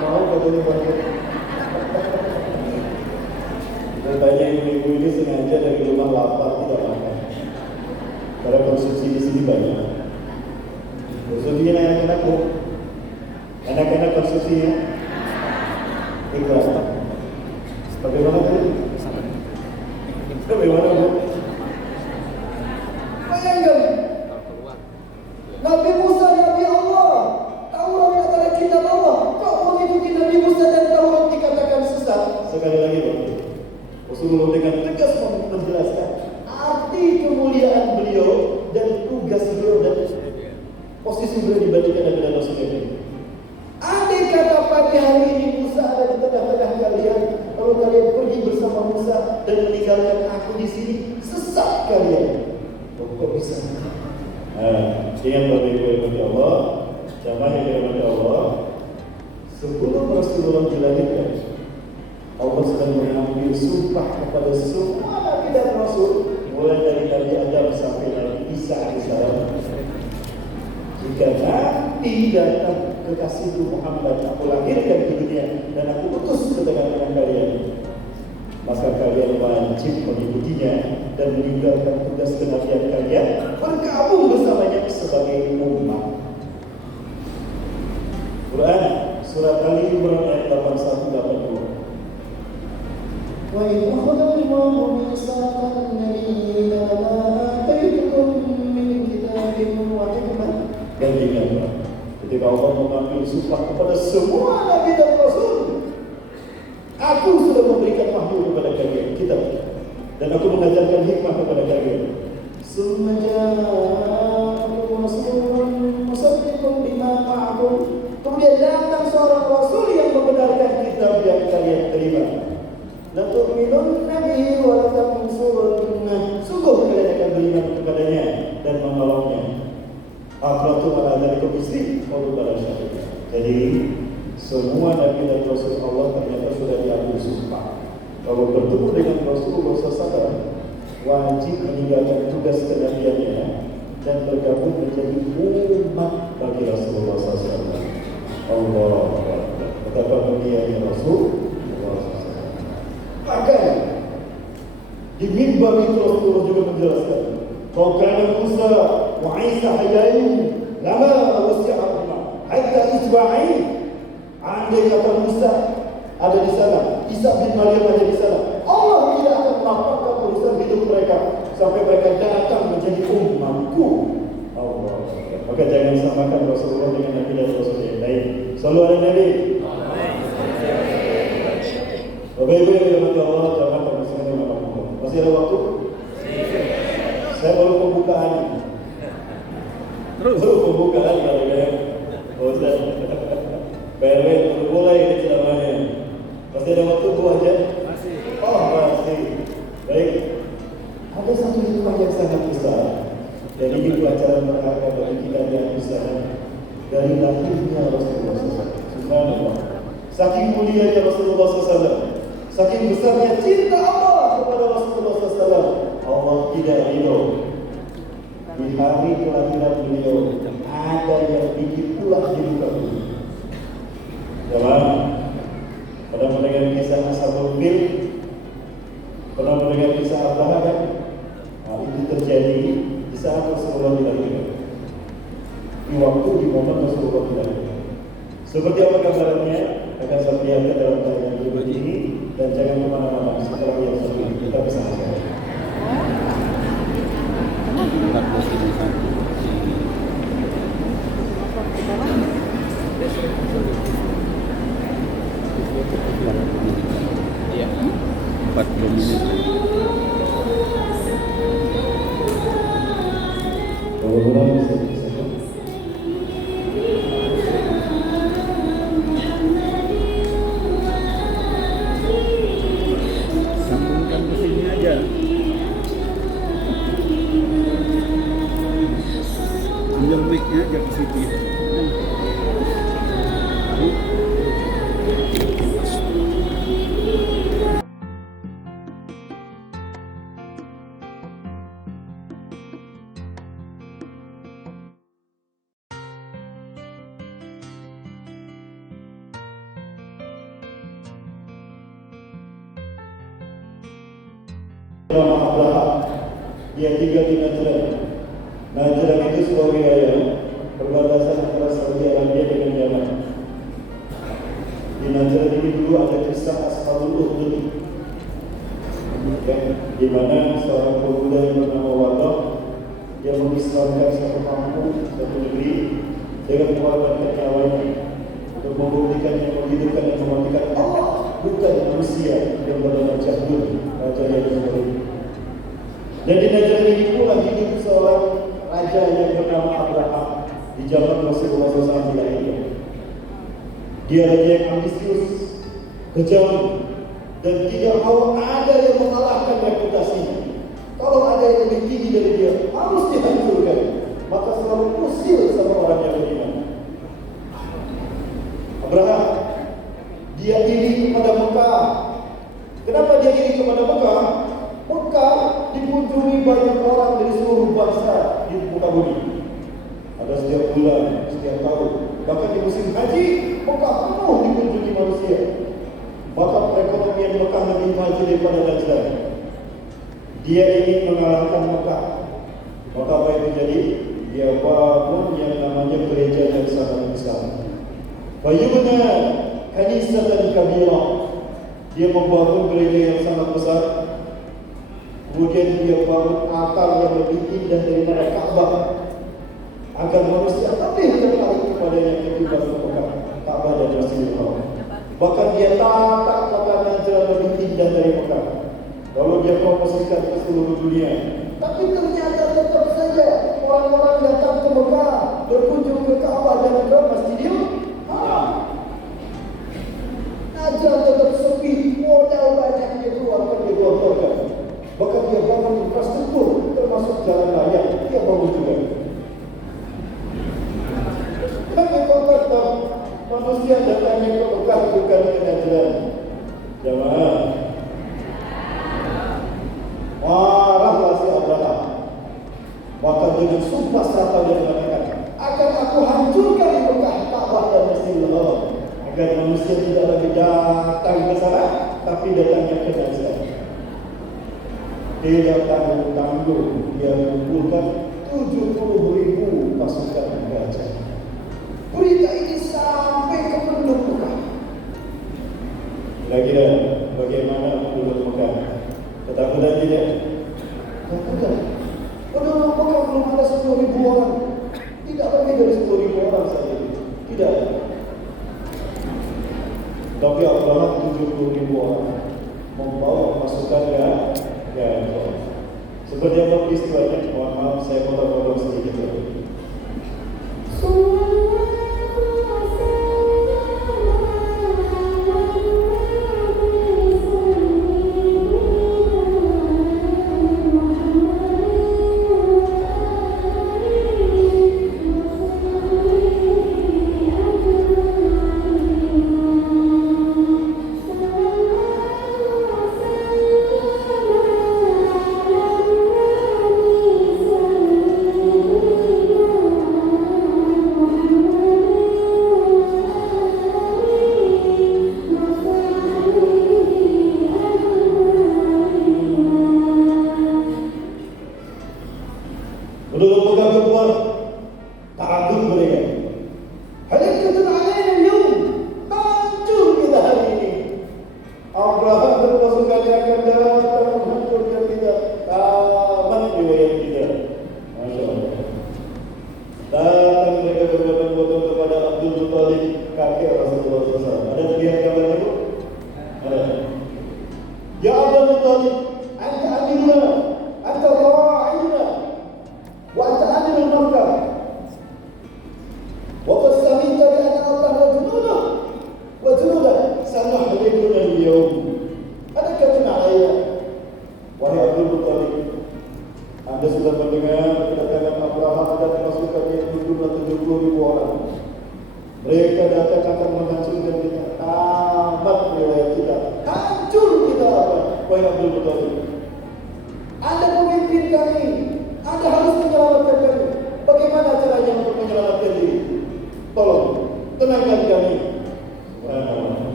Mau katanya banyak. Katanya ibu-ibu ini sengaja dari rumah lapar tidak makan, karena konsumsi di sini banyak. Konsumsinya anak-anak bu, anak-anak konsumsinya ikhlas. Bagaimana tadi? Bagaimana bu? Bayangkan, Nabi Musa, Nabi Allah, Taurat kata kitab Allah, kok mengikuti Nabi Musa dan Taurat dikatakan sesat? Sekali lagi bu, Rasulullah dengan tegas menjelaskan arti kemuliaan beliau dan tugas beliau dan posisi beliau dibandingkan dengan Rasulullah. Andai kata pagi hari ini Musa ada di tengah-tengah kalian, lalu kalian pergi bersama Musa dan meninggalkan aku di sini, sesat kalian. Kok bisa? Ingat Bapak Ibu yang Allah, jamaah yang dirahmati Allah, sebelum Rasulullah dilahirkan, Allah sedang mengambil sumpah kepada semua Nabi dan Rasul, mulai dari Nabi Adam sampai Nabi Isa alaihissalam. Jika nanti datang kekasihku Muhammad, aku lahirkan di dunia dan aku utus ke tengah-tengah kalian, maka kalian wajib mengikutinya dan meninggalkan tugas kenabian kalian, bergabung bersamanya sebagai umat. Quran surat Ali Imran ayat 81-82. Wa in akhadha Allahu mitsaqan nabiyina ma ataytukum min kitabin wa hikmah. Dan ingatlah, ketika Allah mengambil sumpah kepada semua Nabi dan Rasul, aku sudah memberikan wahyu kepada kalian, kitab, dan aku mengajarkan hikmah kepada kalian. Kemudian datang seorang Rasul yang membenarkan kitab yang kalian terima. Latu'minun nabihi wa latansurunnah. Sungguh kalian akan beriman kepadanya dan menolongnya. Akratu ala dzalikum isri qalu bala syahid. Jadi semua Nabi dan Rasul Allah ternyata sudah diambil sumpah. Kalau bertemu dengan Rasulullah SAW, wajib meninggalkan tugas kenabiannya dan bergabung menjadi umat bagi Rasulullah SAW. Allah, betapa mulianya Rasulullah SAW. Bahkan di mimbar itu Rasulullah juga menjelaskan, "Kau kana Musa wa Isa hayain lama wasi'ahuma hatta isba'in." Andai kata Musa ada di sana, Isa bin Maryam ada di sana, Allah tidak akan melakukan urusan hidup mereka sampai mereka datang menjadi umatku. Allah. Maka jangan samakan Rasulullah dengan Nabi dan Rasul yang lain. Sallu ala Nabi. Bapak Ibu yang dirahmati Allah, jangan teruskan dengan Allah. Masih ada waktu? Saya baru pembukaan. Baru pembukaan kali ya. Bosan. PRW baru mulai ini ceramahnya. Masih ada waktu Bu aja? Masih. Oh masih. Baik. Ada satu hikmah yang sangat besar. Jadi ini pelajaran berharga bagi kita yang besar dari lahirnya Rasulullah SAW. Subhanallah. Saking mulianya Rasulullah SAW, saking besarnya cinta Allah kepada Rasulullah SAW, Allah tidak ridho. Di hari kelahiran beliau ada yang bikin ulah di muka bumi. Dalam pernah mendengar kisah Ashabul Fil, pernah mendengar kisah Abraha kan? Nah, itu terjadi di saat Rasulullah dilahirkan, di waktu di momen Rasulullah dilahirkan. Seperti apa gambarannya akan saya perlihatkan dalam tayangan berikut ini, dan jangan kemana-mana. Setelah yang satu ini kita bersama-sama. Iya. 40 menit lagi. Mudah-mudahan bisa diselesaikan. Sambungkan ke sini aja. Ambil mic-nya aja ke situ. Nama Abraham, dia tinggal di Najran. Najran itu sebuah wilayah perbatasan antara Saudi Arabia dengan Yaman. Di Najran ini dulu ada kisah Ashabul Ukhdud, di mana seorang pemuda yang bernama Wadah dia mengislamkan satu kampung, satu negeri dengan mengorbankan nyawanya untuk membuktikan yang menghidupkan dan mematikan Allah, bukan manusia yang bernama Jahdul, raja yang berikut. Dan di Najran ini pula hidup seorang raja yang bernama Abraham di zaman Rasulullah SAW dilahirkan. Dia raja yang ambisius, kejam, dan tidak mau ada yang mengalahkan reputasinya. Kalau ada yang lebih tinggi dari dia, harus dihancurkan. Maka selalu usil sama orang yang beriman. Abraham, dia iri kepada Mekah. Kenapa dia iri kepada Mekah? Mekah dikunjungi banyak orang dari seluruh bangsa di muka bumi. Ada setiap bulan, setiap tahun. Bahkan di musim haji, Mekah penuh dikunjungi manusia. Maka perekonomian Mekah lebih maju daripada Najran. Dia ingin mengalahkan Mekah. Maka apa yang terjadi? Dia bangun yang namanya gereja yang sangat besar. Fayubna kanisatan kabirah. Dia membangun gereja yang sangat besar. Kemudian dia bangun altar yang lebih indah daripada Ka'bah, agar manusia lebih tertarik kepadanya ketimbang Mekah, Ka'bah dan Masjidil Haram. Bahkan dia tata kota Najran lebih indah dari Mekah. Lalu dia promosikan ke seluruh dunia. Tapi ternyata tetap saja orang-orang datang ke Mekah, berkunjung ke Ka'bah dan ke Masjidil Haram. Najran tetap sepi, modal banyak dia keluarkan, dia gelontorkan. Bahkan dia bangun infrastruktur, termasuk jalan raya, dia bangun juga. Bagi kota manusia datangnya ke Mekah bukan ke Najran. Jamaah, marahlah si Abraham. Maka dengan sumpah serta dia mengatakan, akan aku hancurkan Mekah, Ka'bah dan Masjidil Haram, agar manusia tidak lagi datang ke sana, tapi datangnya ke Najran. Dia tanggung-tanggung, dia mengumpulkan 70.000 pasukan gajah. Berita ini sampai ke penduduk Mekah. Kira-kira bagaimana penduduk Mekah? Ketakutan tidak? Ketakutan. Penduduk Mekah belum ada 10.000 orang. Tidak lebih dari 10.000 orang saat ini. Tidak. Tapi Abraham 70.000 orang membawa pasukannya. Ya, seperti apa peristiwanya? Mohon maaf, saya potong sedikit lagi.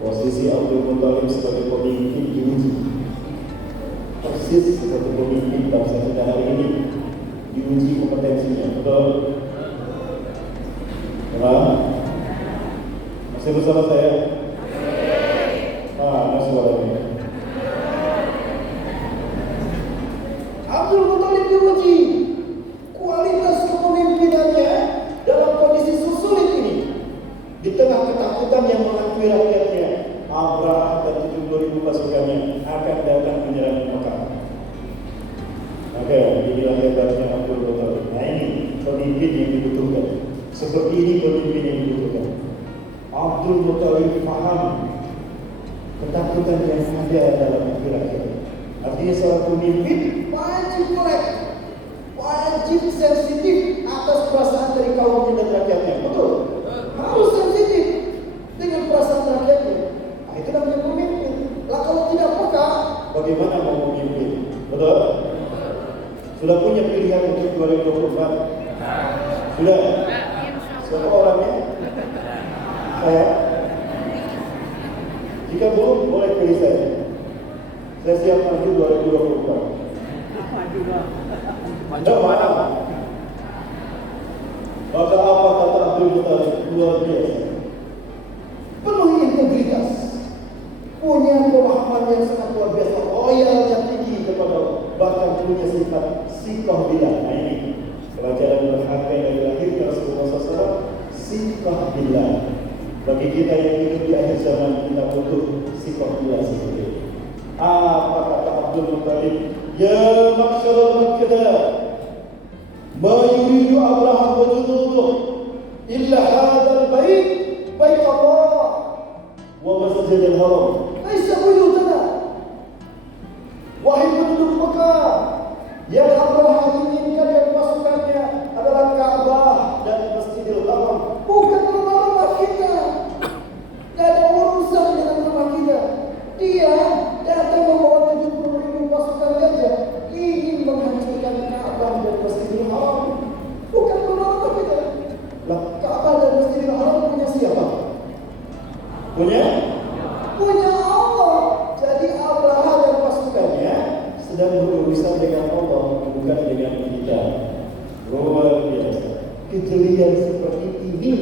Posisi Abdul Muttalib sebagai pemimpin diuji. Persis seperti pemimpin bangsa kita hari ini diuji kompetensinya. Betul? Benar? Masih bersama saya? Masih suaranya. Abdul Muttalib diuji kualitas kepemimpinannya dalam kondisi sulit ini. Di tengah ketakutan yang menghantui rakyatnya, Abraham dan 70.000 pasukannya akan datang menyerang Mekah. Oke, inilah hebatnya Abdul Muttalib. Nah, ini pemimpin yang dibutuhkan. Seperti ini pemimpin yang dibutuhkan. Abdul Muttalib paham ketakutan yang ada dalam hati rakyat. Artinya seorang pemimpin wajib melek, wajib sensitif atas perasaan dari kaumnya dan rakyatnya. Betul? Harus sensitif dengan perasaan rakyatnya. Nah, itu namanya pemimpin. Lah kalau tidak peka, bagaimana mau memimpin? Betul? Sudah punya pilihan untuk 2024? Sudah? Siapa orangnya? Saya? Jika belum, boleh pilih saya. Saya siap maju 2024. Tidak mana? Maka apa kata Abdul Muttalib? Luar biasa. Penuh integritas, punya pemahaman yang sangat luar biasa, loyal yang tinggi kepada Allah, bahkan punya sifat siqah billah. Nah, ini pelajaran berharga dari lahir Rasulullah SAW. Siqah billah. Bagi kita yang hidup di akhir zaman, kita butuh siqah billah seperti ini. Apa kata Abdul Muttalib? Ya masyarul Makkah, ma yuridu Abraham wa junuduh illa hadzal bait, bait Allah wa masjidil haram. Laisa buyutana. Wahai penduduk Mekah, yang Abraham inginkan dan pasukannya adalah Ka'bah dan Masjidil Haram, bukan rumah-rumah kita. Tidak ada urusan dengan rumah kita. Dia datang membawa 70.000 pasukan saja, ingin menghancurkan Ka'bah dan Masjidil Haram, bukan rumah-rumah kita. Lah, Ka'bah dan Masjidil Haram punya siapa? Punya Allah. Jadi Abraham dan pasukannya sedang berurusan dengan Allah, bukan dengan kita. Luar biasa. Kejelian seperti ini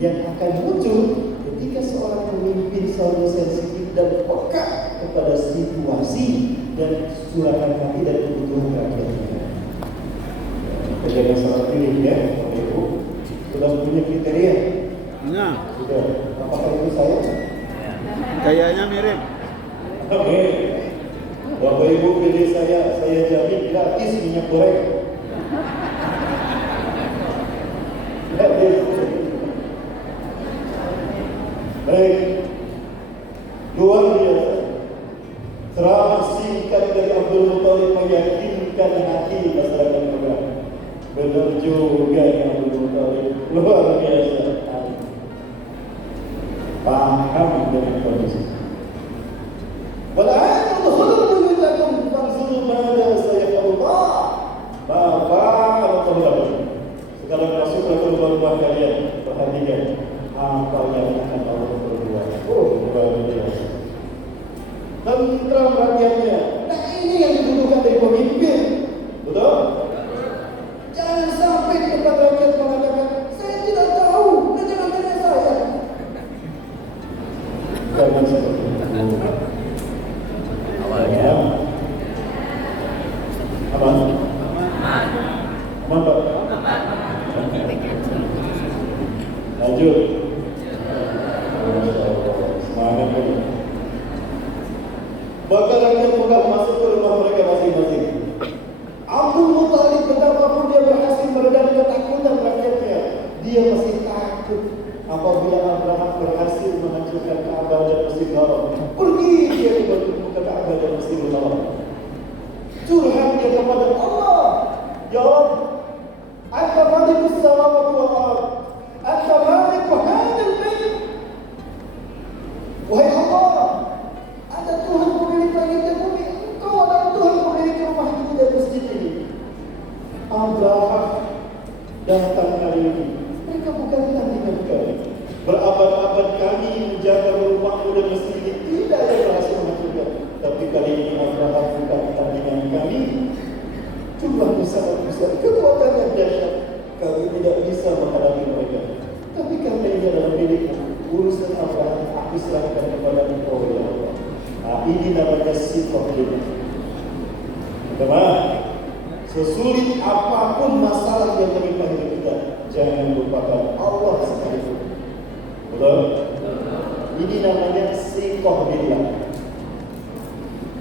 yang akan muncul ketika seorang pemimpin selalu sensitif dan peka kepada situasi dan surahan hati dan kebutuhan rakyatnya. Jangan salah pilih ya, Bapak Ibu. Sudah punya kriteria? Nah, Sudah. Apakah itu saya? kayaknya mirip. Oke. Bapak Ibu pilih saya jamin gratis minyak goreng. Gratis. Baik. Luar biasa. Ceramah singkat dari Abdul Muttalib meyakinkan hati masyarakat Mekah. Benar juga yang Abdul Muttalib. Luar biasa. Paham dengan kondisi. Wal'an udkhulu buyutakum fanzuru mada sayaqullah. Bapak Allah. Sekarang masuklah ke rumah kalian, perhatikan apa yang akan Allah perbuat. Luar biasa. Tentram rakyatnya. Nah, ini yang dibutuhkan dari pemimpin. Betul? Jangan sampai di depan rakyat mengatakan, saya tidak tahu negara-negara saya. Jangan seperti itu. Awalnya apa? Aman Pak? Lanjut. Semangat dulu. Maka rakyat Mekah masuk ke rumah mereka masing-masing. Abdul Muttalib betapapun dia berhasil meredam ketakutan rakyatnya, dia masih takut apabila Abraham berhasil menghancurkan Ka'bah dan Masjidil Haram. Pergi dia ke Ka'bah dan Masjidil Haram. Curhat dia kepada Allah. Ya Rabb, Anta malikus samawati wal ardh. Anta malik hadzal bait. Wahai Allah, ada Tuhan pemilik langit dan bumi. Engkau adalah Tuhan pemilik rumah ini dan masjid ini. Abraham datang hari ini. Mereka bukan tandingan kami. Berabad-abad kami menjaga rumah pemuda Mesir ini tidak ada yang berhasil menghancurkan. Tapi kali ini Abraham bukan tandingan kami. Jumlahnya sangat besar, kekuatannya dahsyat. Kami tidak bisa menghadapi mereka. Tapi karena ini adalah milikmu, urusan Abraham aku serahkan kepada Engkau ya Allah. Nah, ini namanya sifat kita. Teman-teman, sesulit apapun masalah yang menimpa hidup kita, jangan lupakan Allah sekalipun. Betul? Ini namanya sikoh billah.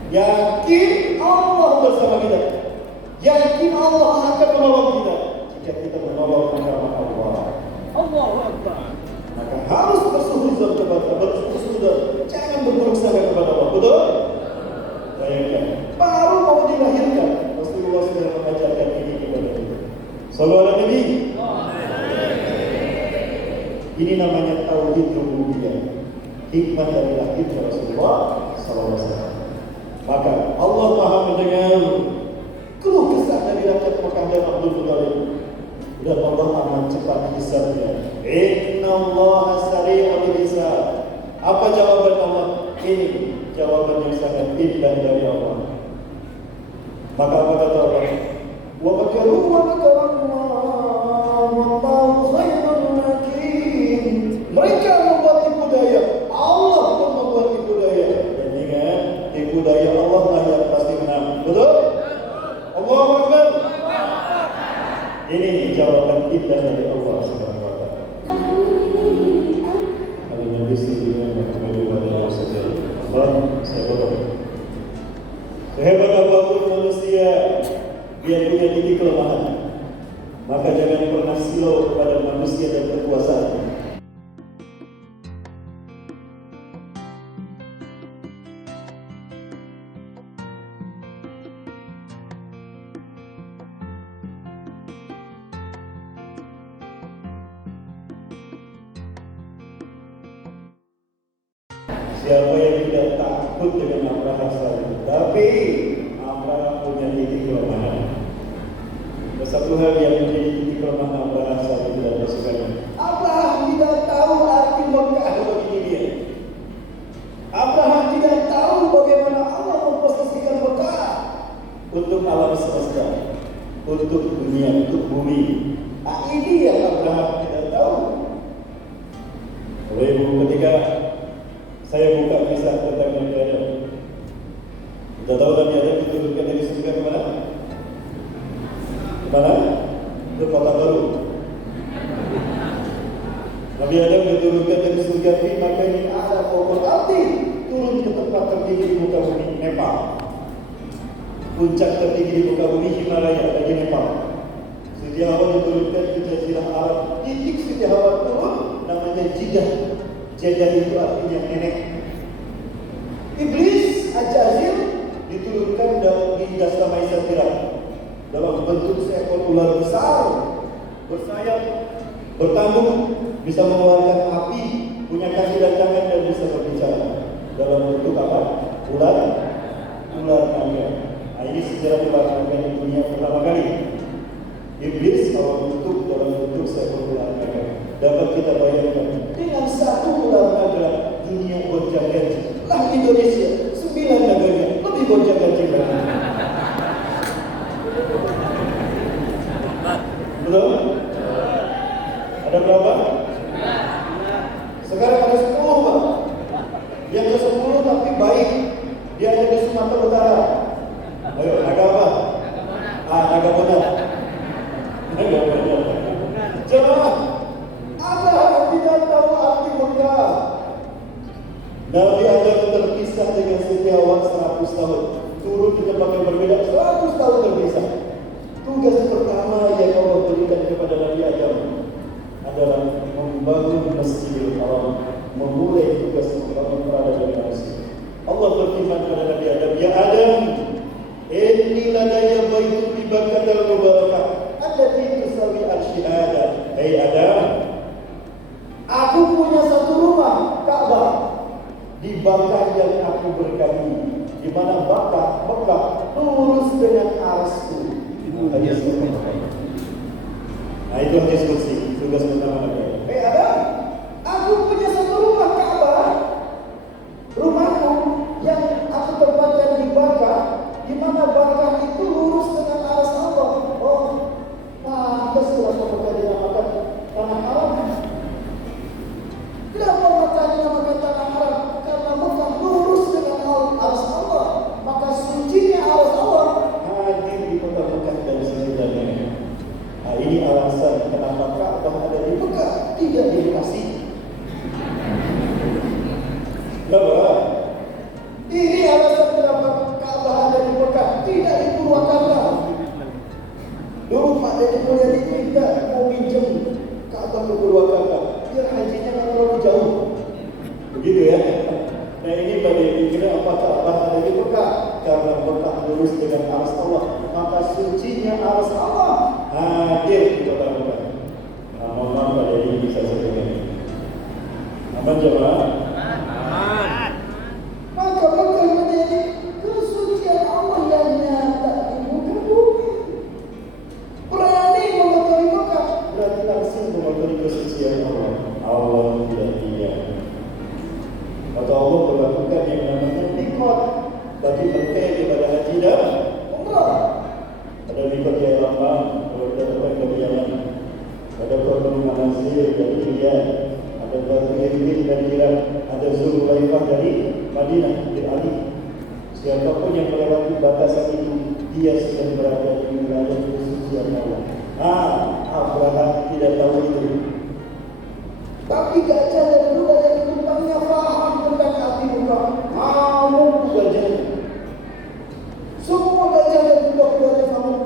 Yakin Allah bersama kita. Yakin Allah akan menolong kita. Jika kita menolong agama Allah, Allahu Akbar. maka harus bersuhuzon kepada Allah. Jangan berburuk sangka kepada Allah. Betul? Bayangkan, baru mau dilahirkan, Rasulullah sudah mengajarkan ini kepada kita. Sallallahu alaihi Nabi. Ini namanya tauhid rububiyah. Hikmah dari lahirnya Rasulullah sallallahu alaihi wasallam. Maka Allah Maha mendengar keluh kesah dari rakyat Mekah dan Abdul Muthalib. Dan Allah amat cepat hisabnya. Inna Allah sari'ul hisab. Apa jawaban Allah? Ini jawaban yang sangat indah dari Allah. Maka apa kata Allah? Wa makaru wa makarallah wallahu khairul makirin. Mereka membuat tipu daya, Allah pun membuat tipu daya. Dan ingat, tipu daya Allah lah yang pasti menang. Betul? Allahu Akbar. Ini jawaban indah dari Allah Subhanahu wa taala. Kalau Nabi sendiri mengambil saja. Allah, saya potong. Sehebat apapun manusia, dia punya titik kelemahan. Maka jangan pernah silau kepada manusia dan kekuasaan. Siapa yang tidak takut dengan Abraham selalu, tapi Abraham punya titik kelemahan. Ada satu hal yang menjadi titik kelemahan Abraham selalu tidak bersuka. Abraham tidak tahu arti Mekah bagi dia. Abraham tidak tahu bagaimana Allah memposisikan Mekah untuk alam semesta, untuk dunia, untuk bumi. Nah, ini yang Abraham tidak tahu. Oleh itu ketika saya buka kisah tentang Nabi Adam. Kita tahu Nabi Adam diturunkan dari surga ke mana? Kemana? Ke kota baru. Nabi Adam diturunkan dari surga ini, maka ini ada pokok arti turun ke tempat tertinggi di muka bumi, Nepal. Puncak tertinggi di muka bumi Himalaya, dari Nepal. Suci Hawa diturunkan ke Jazirah Arab. Titik Suci Hawa turun namanya Jidah. Jadah itu artinya nenek. Iblis Ajazil diturunkan di Dasta Maisa Tirak dalam bentuk seekor ular besar, bersayap, bertanduk, bisa mengeluarkan api, punya kaki dan tangan dan bisa berbicara. Dalam bentuk apa? Ular naga. Nah, ini sejarah ular naga di dunia pertama kali. Iblis kalau bentuk dalam bentuk seekor ular naga. Dapat kita bayangkan dengan satu ular naga dunia gonjang-ganjing. Lah Indonesia 9 negara lebih gonjang-ganjing lagi. Betul? Ada berapa? Sekarang ada 10, Pak. Yang ke 10 tapi baik. Dia ada di Sumatera Utara. Ayo, naga apa? Naga benar. Naga benar. Jemaah, Abraham tidak tahu arti Mekah. Nabi Adam terpisah dengan Siti Hawa 100 tahun. Turun di tempat yang berbeda 100 tahun terpisah. Tugas pertama yang Allah berikan kepada Nabi Adam adalah membangun Masjidil Haram, memulai tugas membangun peradaban manusia. Allah berfirman kepada Nabi Adam, "Ya Adam, inni ladayya baitun bi Bakkatal mubarakah, allati tusawi al-syihada." Hei Adam, aku punya satu rumah, Ka'bah, di Bakkah yang aku berkahi, di mana Bakkah, Mekah, lurus dengan arasku. Hadis kursi. Nah, itu hadis kursi. Tugas pertama Nabi. Hei Adam, aku punya satu rumah Ka'bah jauh. Begitu ya. Nah ini bagi dikira apakah Allah ada di Mekah? Karena Mekah lurus dengan aras Allah, maka sucinya aras Allah hadir di kota Mekah. Nah, mohon maaf pada ini bisa sampaikan. Aman jemaah? Aman. Maka Mekah menjadi kesucian Allah yang nyata di muka bumi. Berani mengotori Mekah, berarti langsung mengotori kesucian Allah. Allah tidak. Maka Allah berlakukan yang namanya mikot bagi mereka yang ibadah haji dan umrah. Ada mikot yang lama, kalau kita dapat kebijakan. Ada korban manasir dari Riyadh, ada Batu Iqbal dari Irak, ada Zululaifah dari Madinah, dari Ali. Siapapun yang melewati batasan itu, dia sedang berada di wilayah kesucian Allah. Abraham tidak tahu itu. Tapi gajah dan kuda yang ditumpangnya faham tentang hati Mekah. Mau gajahnya. Semua gajah dan kuda-kuda yang faham.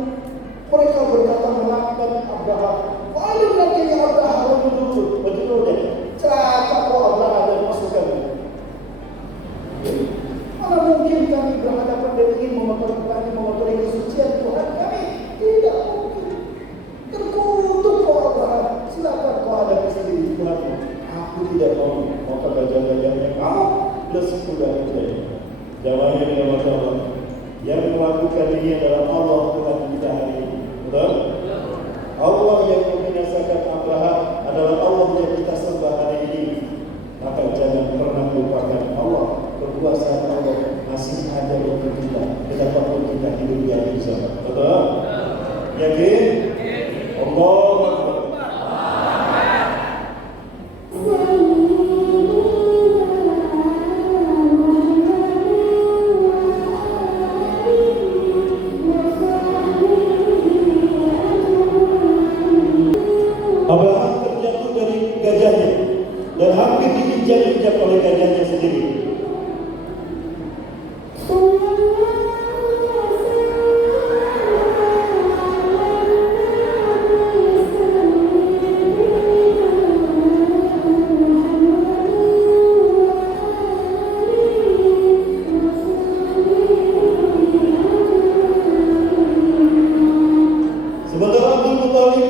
Mereka berkata melaknat Abraham. Lalu nantinya Abraham berduduk. Celaka kau Abraham dan pasukan. Mana mungkin kami berhadapan dan ingin memotori kesucian Tuhan kami? Tidak mungkin. Terkutuk kau Abraham. Silakan kau hadapi sendiri Tuhan. Aku tidak mau. Maka gajah-gajahnya kamu plus kuda-kuda. Jawabnya dengan masalah. Yang melakukan ini adalah Allah Tuhan kita hari ini. Betul? Allah yang membinasakan Abraham adalah Allah yang kita sembah hari ini. Maka jangan pernah lupakan Allah. Kekuasaan Allah masih ada untuk kita. Betapapun kita hidup di akhir zaman. Betul? Yakin? Allah Akbar. Abraham terjatuh dari gajahnya dan hampir diinjak-injak oleh gajahnya sendiri. Sementara Abdul Muttalib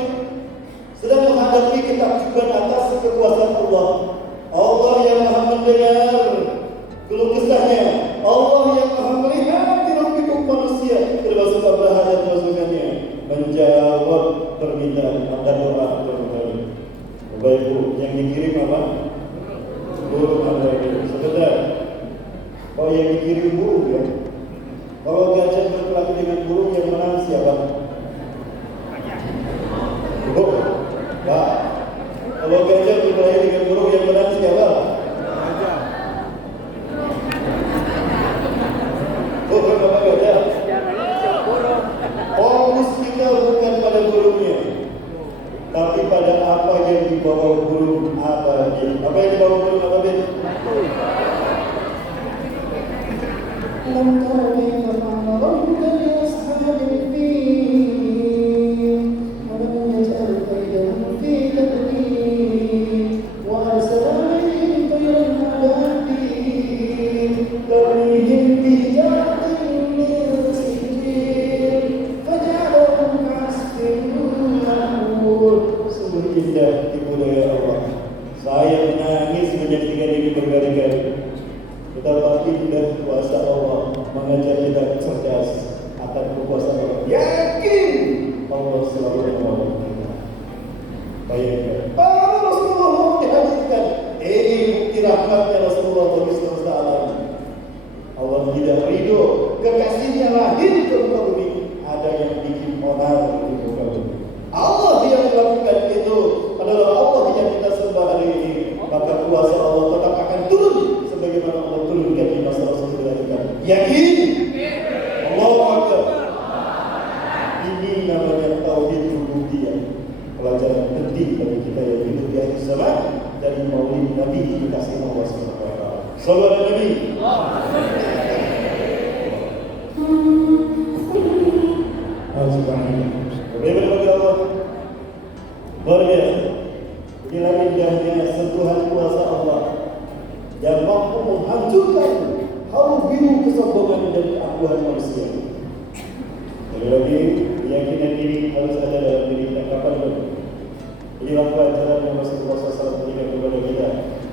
sedang menghadapi ketakjuban atas kekuasaan Allah. Allah yang maha mendengar keluh kesahnya. Allah yang maha melihat hiruk-pikuk manusia, termasuk Abraham dan pasukannya, menjawab permintaan dan doa Abdul Muttalib. Bapak Ibu, yang dikirim apa? Burung Abraham. Sebentar. Oh, yang dikirim burung ya? Kalau gajah berkelahi dengan burung, yang menang siapa? Oh, nah, kalau gajah berkelahi dengan burung, yang menang siapa? Oh, kenapa gajah? Fokus kita bukan pada burungnya, tapi pada apa yang dibawa burung ababil. Apa yang dibawa burung ababil? Sungguh indah di budaya Allah. Saya menangis menyaksikan ini berkali-kali. Betapa indah kuasa Allah mengajar kita cerdas akan kekuasaan Allah. Yakin Allah selalu menolong kita. Bayangkan, kalau Rasulullah mau dihadirkan, ini bukti rahmatnya Rasulullah bagi semesta alam. Allah tidak ridho kekasihnya lahir ke muka bumi. Ada yang bikin onar di muka bumi. Allah yang melakukan itu adalah Allah yang kita sembah hari ini. Maka kuasa Allah tetap akan turun sebagaimana Allah turunkan di masa Rasulullah kita. Yakin? Allahu Akbar. Ini namanya tauhid rububiyah. Pelajaran penting bagi kita yang hidup di akhir zaman dari maulid Nabi dikasih Allah Subhanahu wa taala. Sallallahu alaihi wasallam. Bagaimana Allah? Luar biasa. Inilah indahnya sentuhan kuasa Allah menghancurkan halu biru kesombongan dan keakuan manusia. Lagi keyakinan diri harus ada dalam diri kita kapanpun. Inilah pelajaran yang Rasulullah SAW berikan kepada kita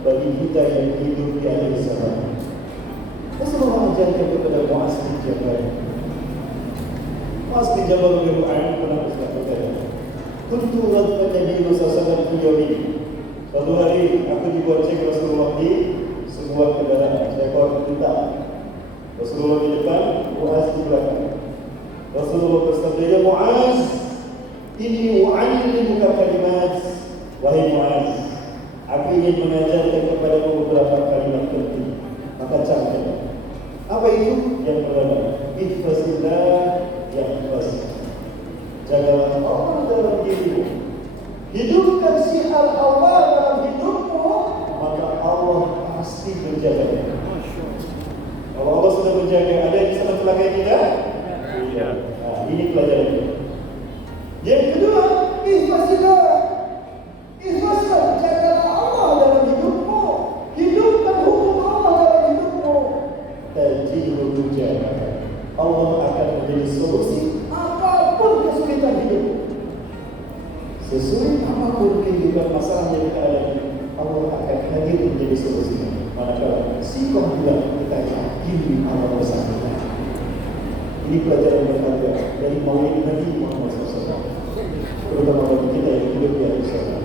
bagi kita yang hidup di akhir zaman. Rasulullah mengajarkan kepada Muaz bin Jabal. Muaz bin Jabal pernah berkata, "Kuntu radfan Nabi SAW fi yawmin." Suatu hari aku dibonceng Rasulullah di sebuah kendaraan seekor unta. Rasulullah di depan, Muaz di belakang. Rasulullah bersabda, "Ya Muaz, inni u'allimuka kalimat." Wahai Muaz, aku ingin mengajarkan kepadamu beberapa kalimat penting. Maka camkan. Apa itu? Yang pertama, ihfazillah yahfazka. Jagalah Allah dalam dirimu. Hidupkan syiar Allah dalam hidupmu, maka Allah pasti menjaganya. Kalau Allah sudah menjaga, ada yang bisa mencelakai kita? Ya. Nah, ini pelajaran. Yang kedua, ihfazillah. Ihfazillah, jagalah Allah dalam hidupmu. Hidupkan hukum Allah dalam hidupmu. Tajidul hujah. Allah akan menjadi solusi apapun kesulitan hidupmu. Sesulit apapun kehidupan masalah yang kita alami, Allah akan hadir menjadi solusinya. Manakala sikap bilang kita yakin Allah bersama. Ini pelajaran berharga dari Maulid Nabi Muhammad SAW, terutama bagi kita yang hidup di akhir zaman.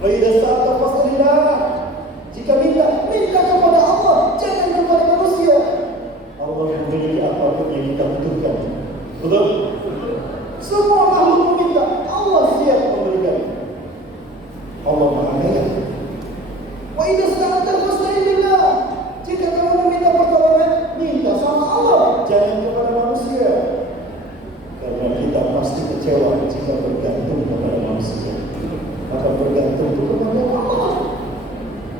Wa idza sa'alta fas'alillah. Jika minta kepada Allah, jangan kepada manusia. Allah memiliki apapun yang kita butuhkan. Betul? Semua makhluk meminta, Allah siap memberikan. Allah Maha Kaya. Wa idza sa'alta fas'alillah. Jika kamu meminta pertolongan, minta sama Allah, jangan kepada manusia. Karena kita pasti kecewa jika bergantung kepada manusia. Maka bergantung kepada Allah.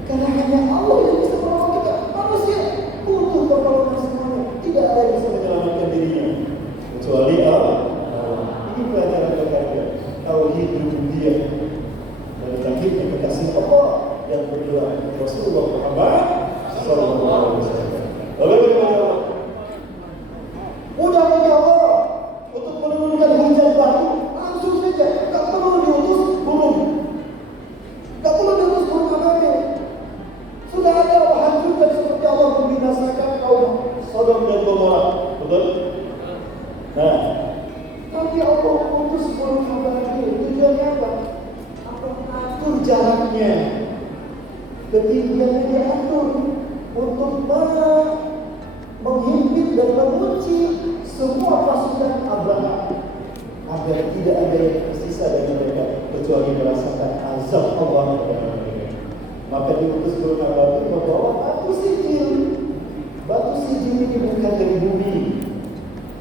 Karena hanya Allah yang bisa menolong kita. Manusia butuh pertolongan semuanya. Tidak ada yang bisa menyelamatkan dirinya kecuali Allah. Ini pelajaran berharga. Tauhid rububiyah dan tauhid kekasih Allah yang bergerak Rasulullah Muhammad sallallahu alaihi wasallam. Lalu bagaimana? Mudah bagi Allah untuk menurunkan hujan batu langsung saja, tak perlu diutus burung, tak perlu diutus burung ababil. Sudah ada hancurkan seperti Allah membinasakan kaum Sodom dan Gomora, betul? Nah, tapi Allah utus burung ababil tujuannya apa? Atur jaraknya, ketinggiannya diatur untuk menghimpit dan mengunci semua pasukan Abraham agar tidak ada yang tersisa dari mereka kecuali merasakan azab Allah kepada mereka. Maka diutus burung ababil membawa batu sijil. Batu sijil ini bukan dari bumi,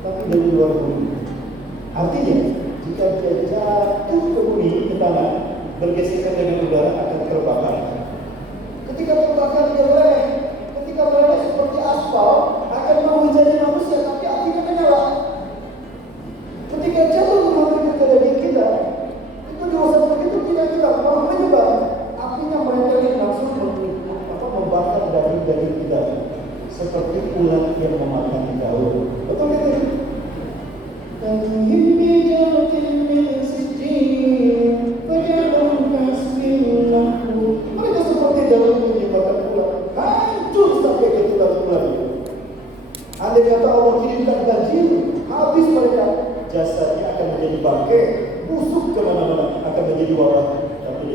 tapi dari luar bumi. Artinya, jika dia jatuh ke bumi, ke tanah, bergesekan dengan udara akan terbakar. Ketika terbakar dia meleleh. Ketika meleleh seperti aspal akan menghujani manusia, tapi apinya menyala. Ketika jatuh menghadapi ke daging kita, itu dosa begitu tidak kita malah menyebar. Apinya mereka langsung membakar daging-daging kita seperti ulat yang memakan daun. Betul itu? Dan himmi jauhin min sijin fajalun kasbillahu. Mereka seperti daun yang dimakan ulat, hancur sampai ke tulang-tulang. Andai kata Allah kirimkan banjir, habis mereka, jasadnya akan menjadi bangkai, busuk kemana-mana, akan menjadi wabah. Tapi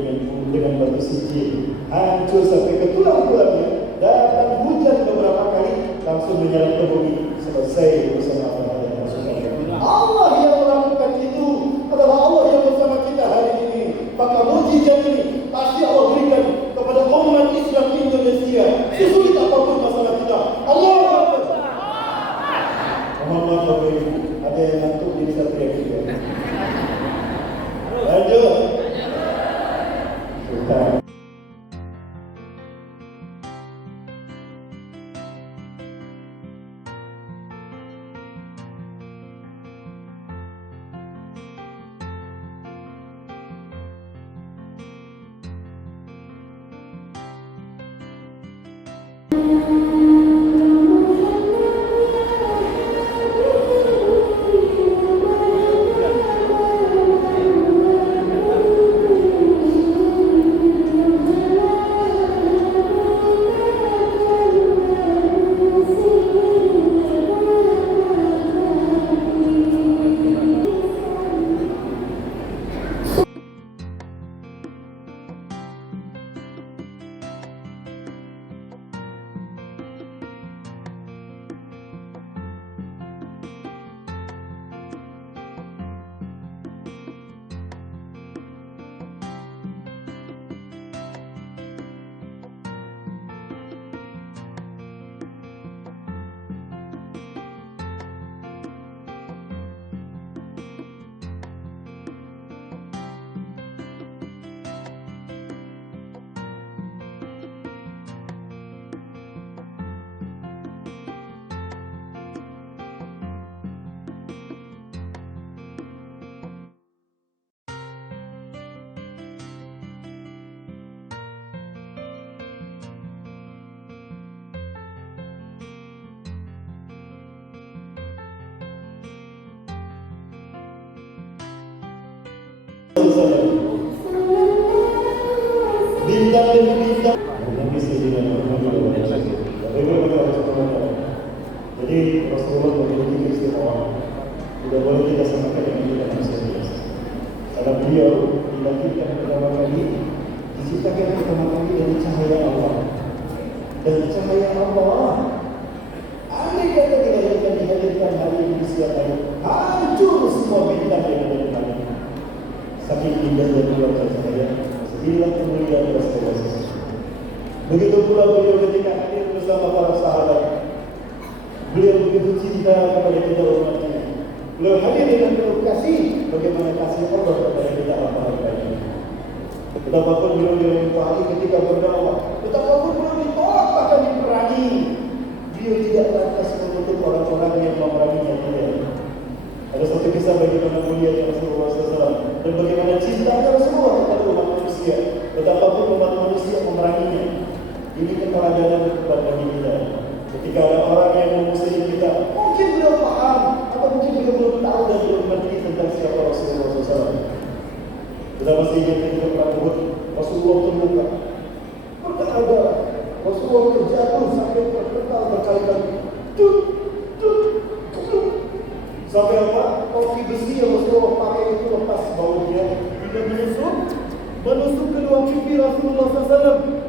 dengan batu sijil, hancur sampai ke tulang-tulangnya. Datang hujan beberapa kali, langsung menyerang ke bumi. Selesai bersama Allah dan Rasulullah. Allah yang melakukan itu adalah Allah yang bersama kita hari ini. Maka mujizat ini pasti Allah berikan kepada umat Islam Indonesia. Sesulit apapun masalah kita, Allah Akbar. Mohon maaf Bapak Ibu, ada yang ngantuk jadi satu yang juga. Lanjut. Kita Wasallam. Bintang demi bintang. Nabi sallallahu alaihi wasallam. Jadi Rasulullah memiliki keistimewaan. Tidak boleh kita samakan dengan kita manusia biasa. Karena beliau dilahirkan pertama kali, diciptakan pertama kali dari cahaya Allah. Dan cahaya Allah, andai kata dihadirkan hari ini di siang hari, hancur semua bintang yang ada di langit. Saking indah dan luar cahaya, inilah kemuliaan Rasulullah. Begitu pula beliau ketika hadir bersama para sahabat, beliau begitu cinta kepada kita umatnya. Beliau hadir dengan penuh kasih, bagaimana kasih Allah kepada kita hamba-hambanya. Betapapun beliau dilempari ketika berdakwah, betapapun beliau ditolak bahkan diperangi, beliau tidak lantas menutup orang-orang yang memeranginya. Tidak. Ada satu kisah bagaimana mulia Rasulullah SAW dan bagaimana cintanya Rasulullah kepada umat manusia. Betapapun umat manusia memeranginya, ini keteladanan kepada kita. Ketika ada orang yang memusuhi kita, mungkin beliau paham atau mungkin beliau belum tahu dan belum mengerti tentang siapa Rasulullah SAW. Kita masih ingat ketika perang Uhud, Rasulullah terluka, berada Rasulullah terjatuh sampai terpental berkali-kali. Sampai apa? Topi besi yang Rasulullah pakai itu lepas baunya, tidak menusuk kedua pipi Rasulullah SAW.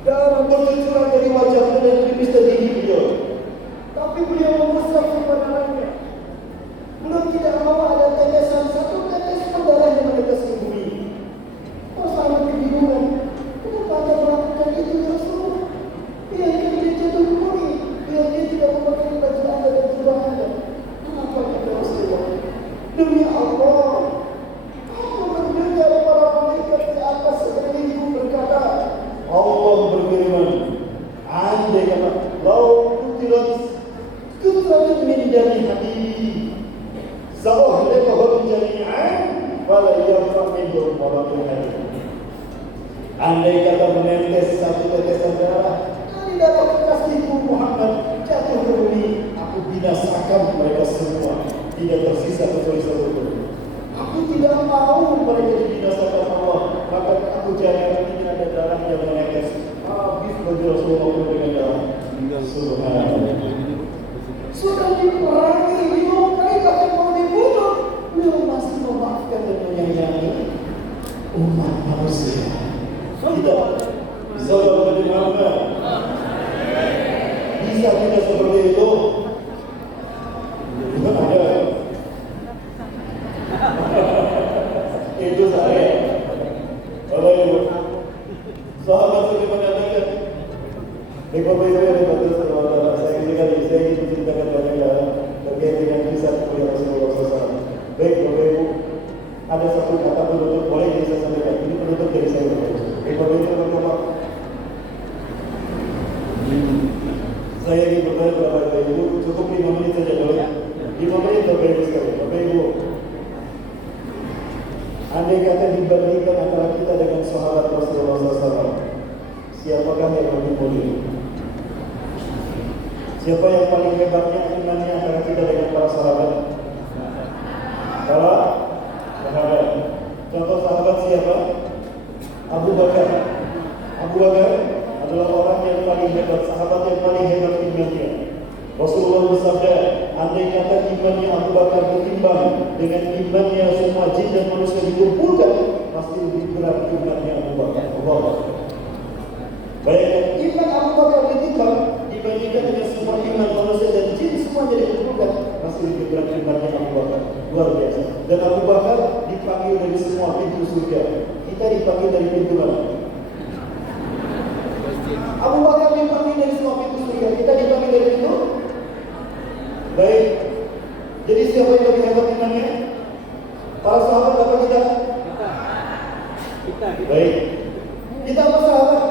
Darah bercucuran dari wajahnya dan tipis dari gigi beliau. Tapi beliau mengusap pandangannya. Beliau tidak mau ada tetesan satu tetes pun darah yang menetes ke bumi. Bersama kebingungan, kenapa Anda melakukan itu ya Rasulullah? Biar dia jatuh ke bumi, biar dia tidak memakai baju Anda dan jubah Anda. Kenapa kita Rasulullah? Demi Allah, aku mendengar para malaikat di atas sekeliling berkata, Allah berfirman, andai kata lau kutirat min dami habibi sa'uhlikuhum jami'an fala yanfa' minhum walakin hadid. Andai kata menetes satu tetesan darah dari darah kekasihku Muhammad jatuh ke bumi, aku binasakan mereka semua, tidak tersisa kecuali satu pun. Aku tidak mau mereka dibinasakan Allah, maka aku jangan ini ada darah yang menetes. Habis bagi Rasulullah dengan darah. Subhanallah. Sudah diperangi, dilukai, bahkan mau dibunuh, beliau masih memaafkan dan menyayangi umat manusia. Kita saudara Nabi Muhammad, bisa tidak seperti itu? Bukan ada. Itu saya. Bapak Ibu, sahabat sudah mengatakan, Bapak Ibu yang dibantu saya ingin menceritakan banyak hal terkait dengan kisah mulia Rasulullah SAW. Baik Bapak Ibu, ada satu kata penutup boleh yang saya sampaikan. Ini penutup dari saya. Baik Bapak Ibu berdoa. Saya ingin bertanya kepada Bapak Ibu, cukup 5 menit saja boleh? 5 menit Bapak Ibu sekali. Bapak Ibu, andai kata dibandingkan antara kita dengan sahabat Rasulullah SAW, siapakah yang lebih mulia? Siapa yang paling hebatnya imannya antara kita dengan para sahabat? Para sahabat. Contoh sahabat siapa? Abu Bakar. Abu Bakar adalah orang yang paling hebat, sahabat yang paling hebat imannya. Rasulullah bersabda, andai kata imannya Abu Bakar bertimbang dengan imannya semua jin dan manusia dikumpulkan, pasti lebih berat imannya Abu Bakar. Bayangkan, iman Abu Bakar bertimbang dibandingkan dengan semua iman manusia dan jin semuanya dikumpulkan, masih lebih berat imannya Abu Bakar. Luar biasa. Dan Abu Bakar dipanggil dari semua pintu surga. Kita dipanggil dari pintu mana? Abu Bakar dipanggil dari semua pintu surga. Kita dipanggil dari pintu. Baik. Jadi siapa yang lebih hebat imannya? Para sahabat apa kita? Baik. Kita apa sahabat?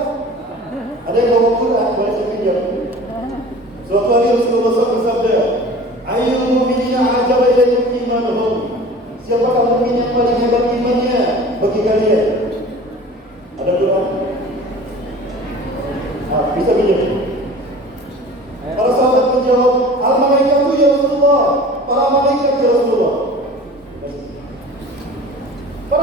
Ada yang bawa Quran, boleh saya pinjam. Suatu hari Rasulullah SAW bersabda, ayyul mu'minina ajaba ilaikum imanuhum. Siapakah mukmin yang paling hebat imannya bagi kalian? Ada Quran? Bisa pinjam. Para sahabat menjawab, al-malaikatu ya Rasulullah. Para malaikat ya Rasulullah. Para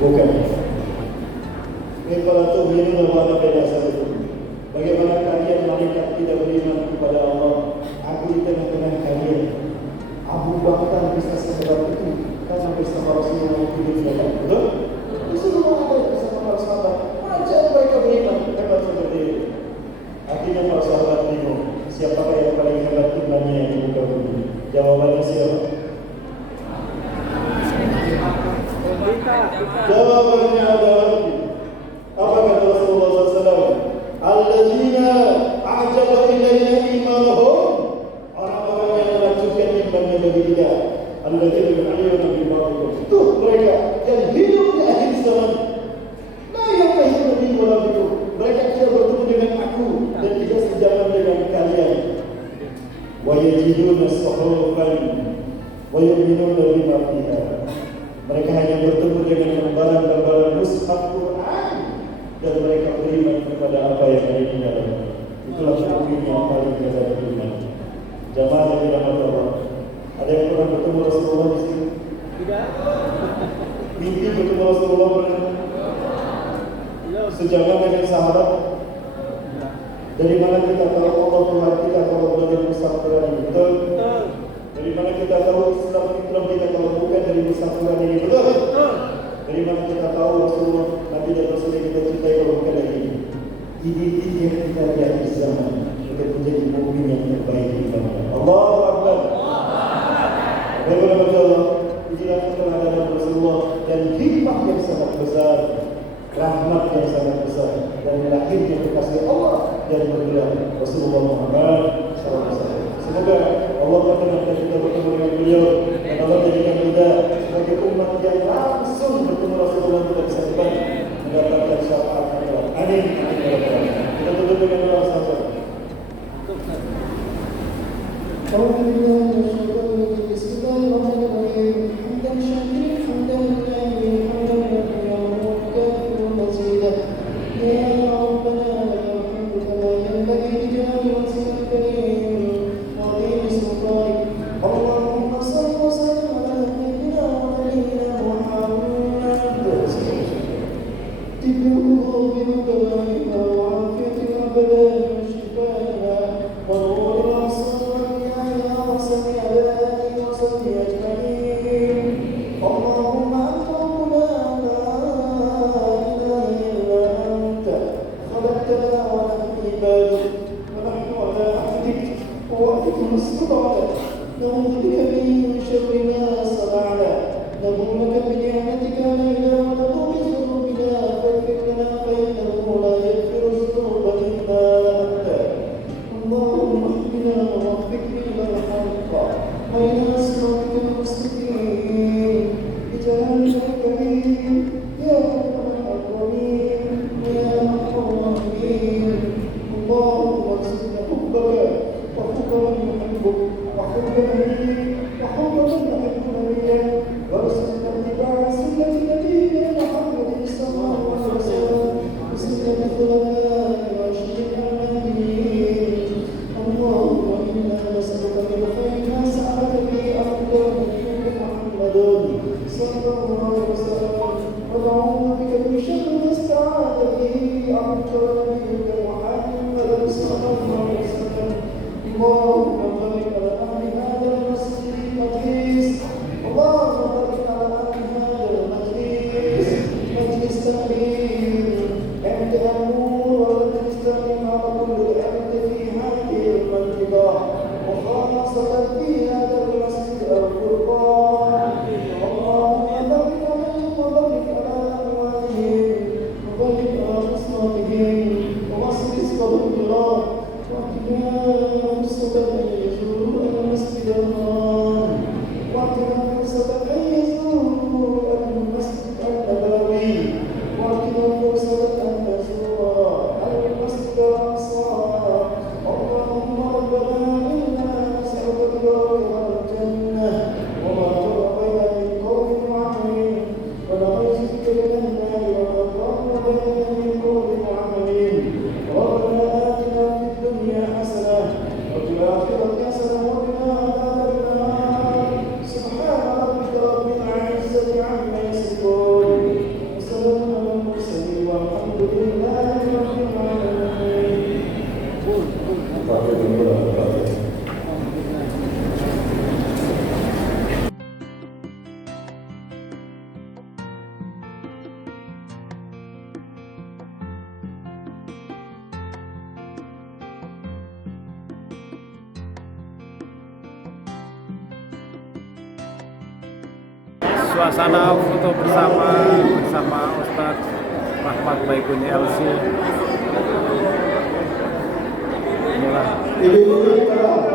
Bukan. Para tu'minuna wa beda satu. Bagaimana kalian malaikat tidak beriman kepada Allah? Aku di tengah-tengah kalian. Abu Bakar bisa sehebat itu karena bersama Rasulullah hidup dalam. Betul? Rasulullah ada bersama para sahabat. Macam mereka beriman hebat seperti itu. Artinya para sahabat bingung. Siapakah yang paling hebat imannya di muka bumi? Jawabannya siapa? Jawabannya adalah apa kata Rasulullah SAW? Alladzina a'jaba ilayya imanuhum, orang-orang yang menakjubkan imannya bagi dia. Alladzina yu'minuna billahi. Itu mereka yang hidup di akhir zaman. La yaqihuna bi walabikum. Mereka tidak bertemu dengan aku dan tidak sejalan dengan kalian. Wa yajiduna suhufan wa yu'minuna bima fiha. Mereka hanya bertemu dengan lembaran-lembaran mushaf Quran dan mereka beriman kepada apa yang ada di dalamnya. Itulah mukmin yang paling besar beriman. Jamaah yang dirahmati Allah. Ada yang pernah bertemu Rasulullah di sini? Tidak. Mimpi bertemu Rasulullah pernah? Sejalan dengan sahabat. Dari mana kita tahu Allah Tuhan kita kalau belajar mushaf Quran ini? Betul? Dari mana kita tahu Islam kita kalau bukan dari mushaf Quran ini? Betul? Dari mana kita tahu Rasulullah Nabi dan Rasul yang kita cintai kalau bukan dari ini? Ini yang kita lihat di zaman untuk menjadi mukmin yang terbaik di dunia. Allahu Akbar. Bagaimana betul? Inilah keteladanan Rasulullah dan hikmah yang sangat besar, rahmat yang sangat besar dan lahirnya kekasih Allah dan bergelar Rasulullah Muhammad SAW. Semoga Allah berkenan kita bertemu dengan beliau dan Allah jadikan kita sebagai umat yang langsung bertemu Rasulullah kita bisa cepat mendapatkan syafaat Allah. Amin. Kita tutup dengan doa sahabat. Bismillahirrahmanirrahim. Hamdan syakirin, hamdan lillahi, hamdan lillahi, hamdan mazidah. Ya Rabbana lakal hamdu kama yanbaghi li jalali wajhikal karim. اللهم صل وسلم على نبينا ونبينا محمد طب القلوب ودوائها وعافية الأبدان وشفائها ونور الأبصار وضيائها وصل على آله وصحبه أجمعين. اللهم أنت ربنا لا إله إلا أنت خلقتنا ونحن عبادك ونحن على عهدك ووعدك ما استطعنا نعوذ بك من شر ما صنعنا نبوء لك بنعمتك علينا ونبوء بذنوبنا فاغفر لنا فإنه لا يغفر الذنوب إلا أنت. اللهم اهدنا ووفقنا إلى الحق وإلى صراطك المستقيم بجلالك الكريم يا أكرم الأكرمين يا أرحم الراحمين. اللهم ارزقنا حبك وحب من يحبك وحب من suasana foto bersama Ustadz Rahmat Baikuni LC. Inilah Ibu-ibu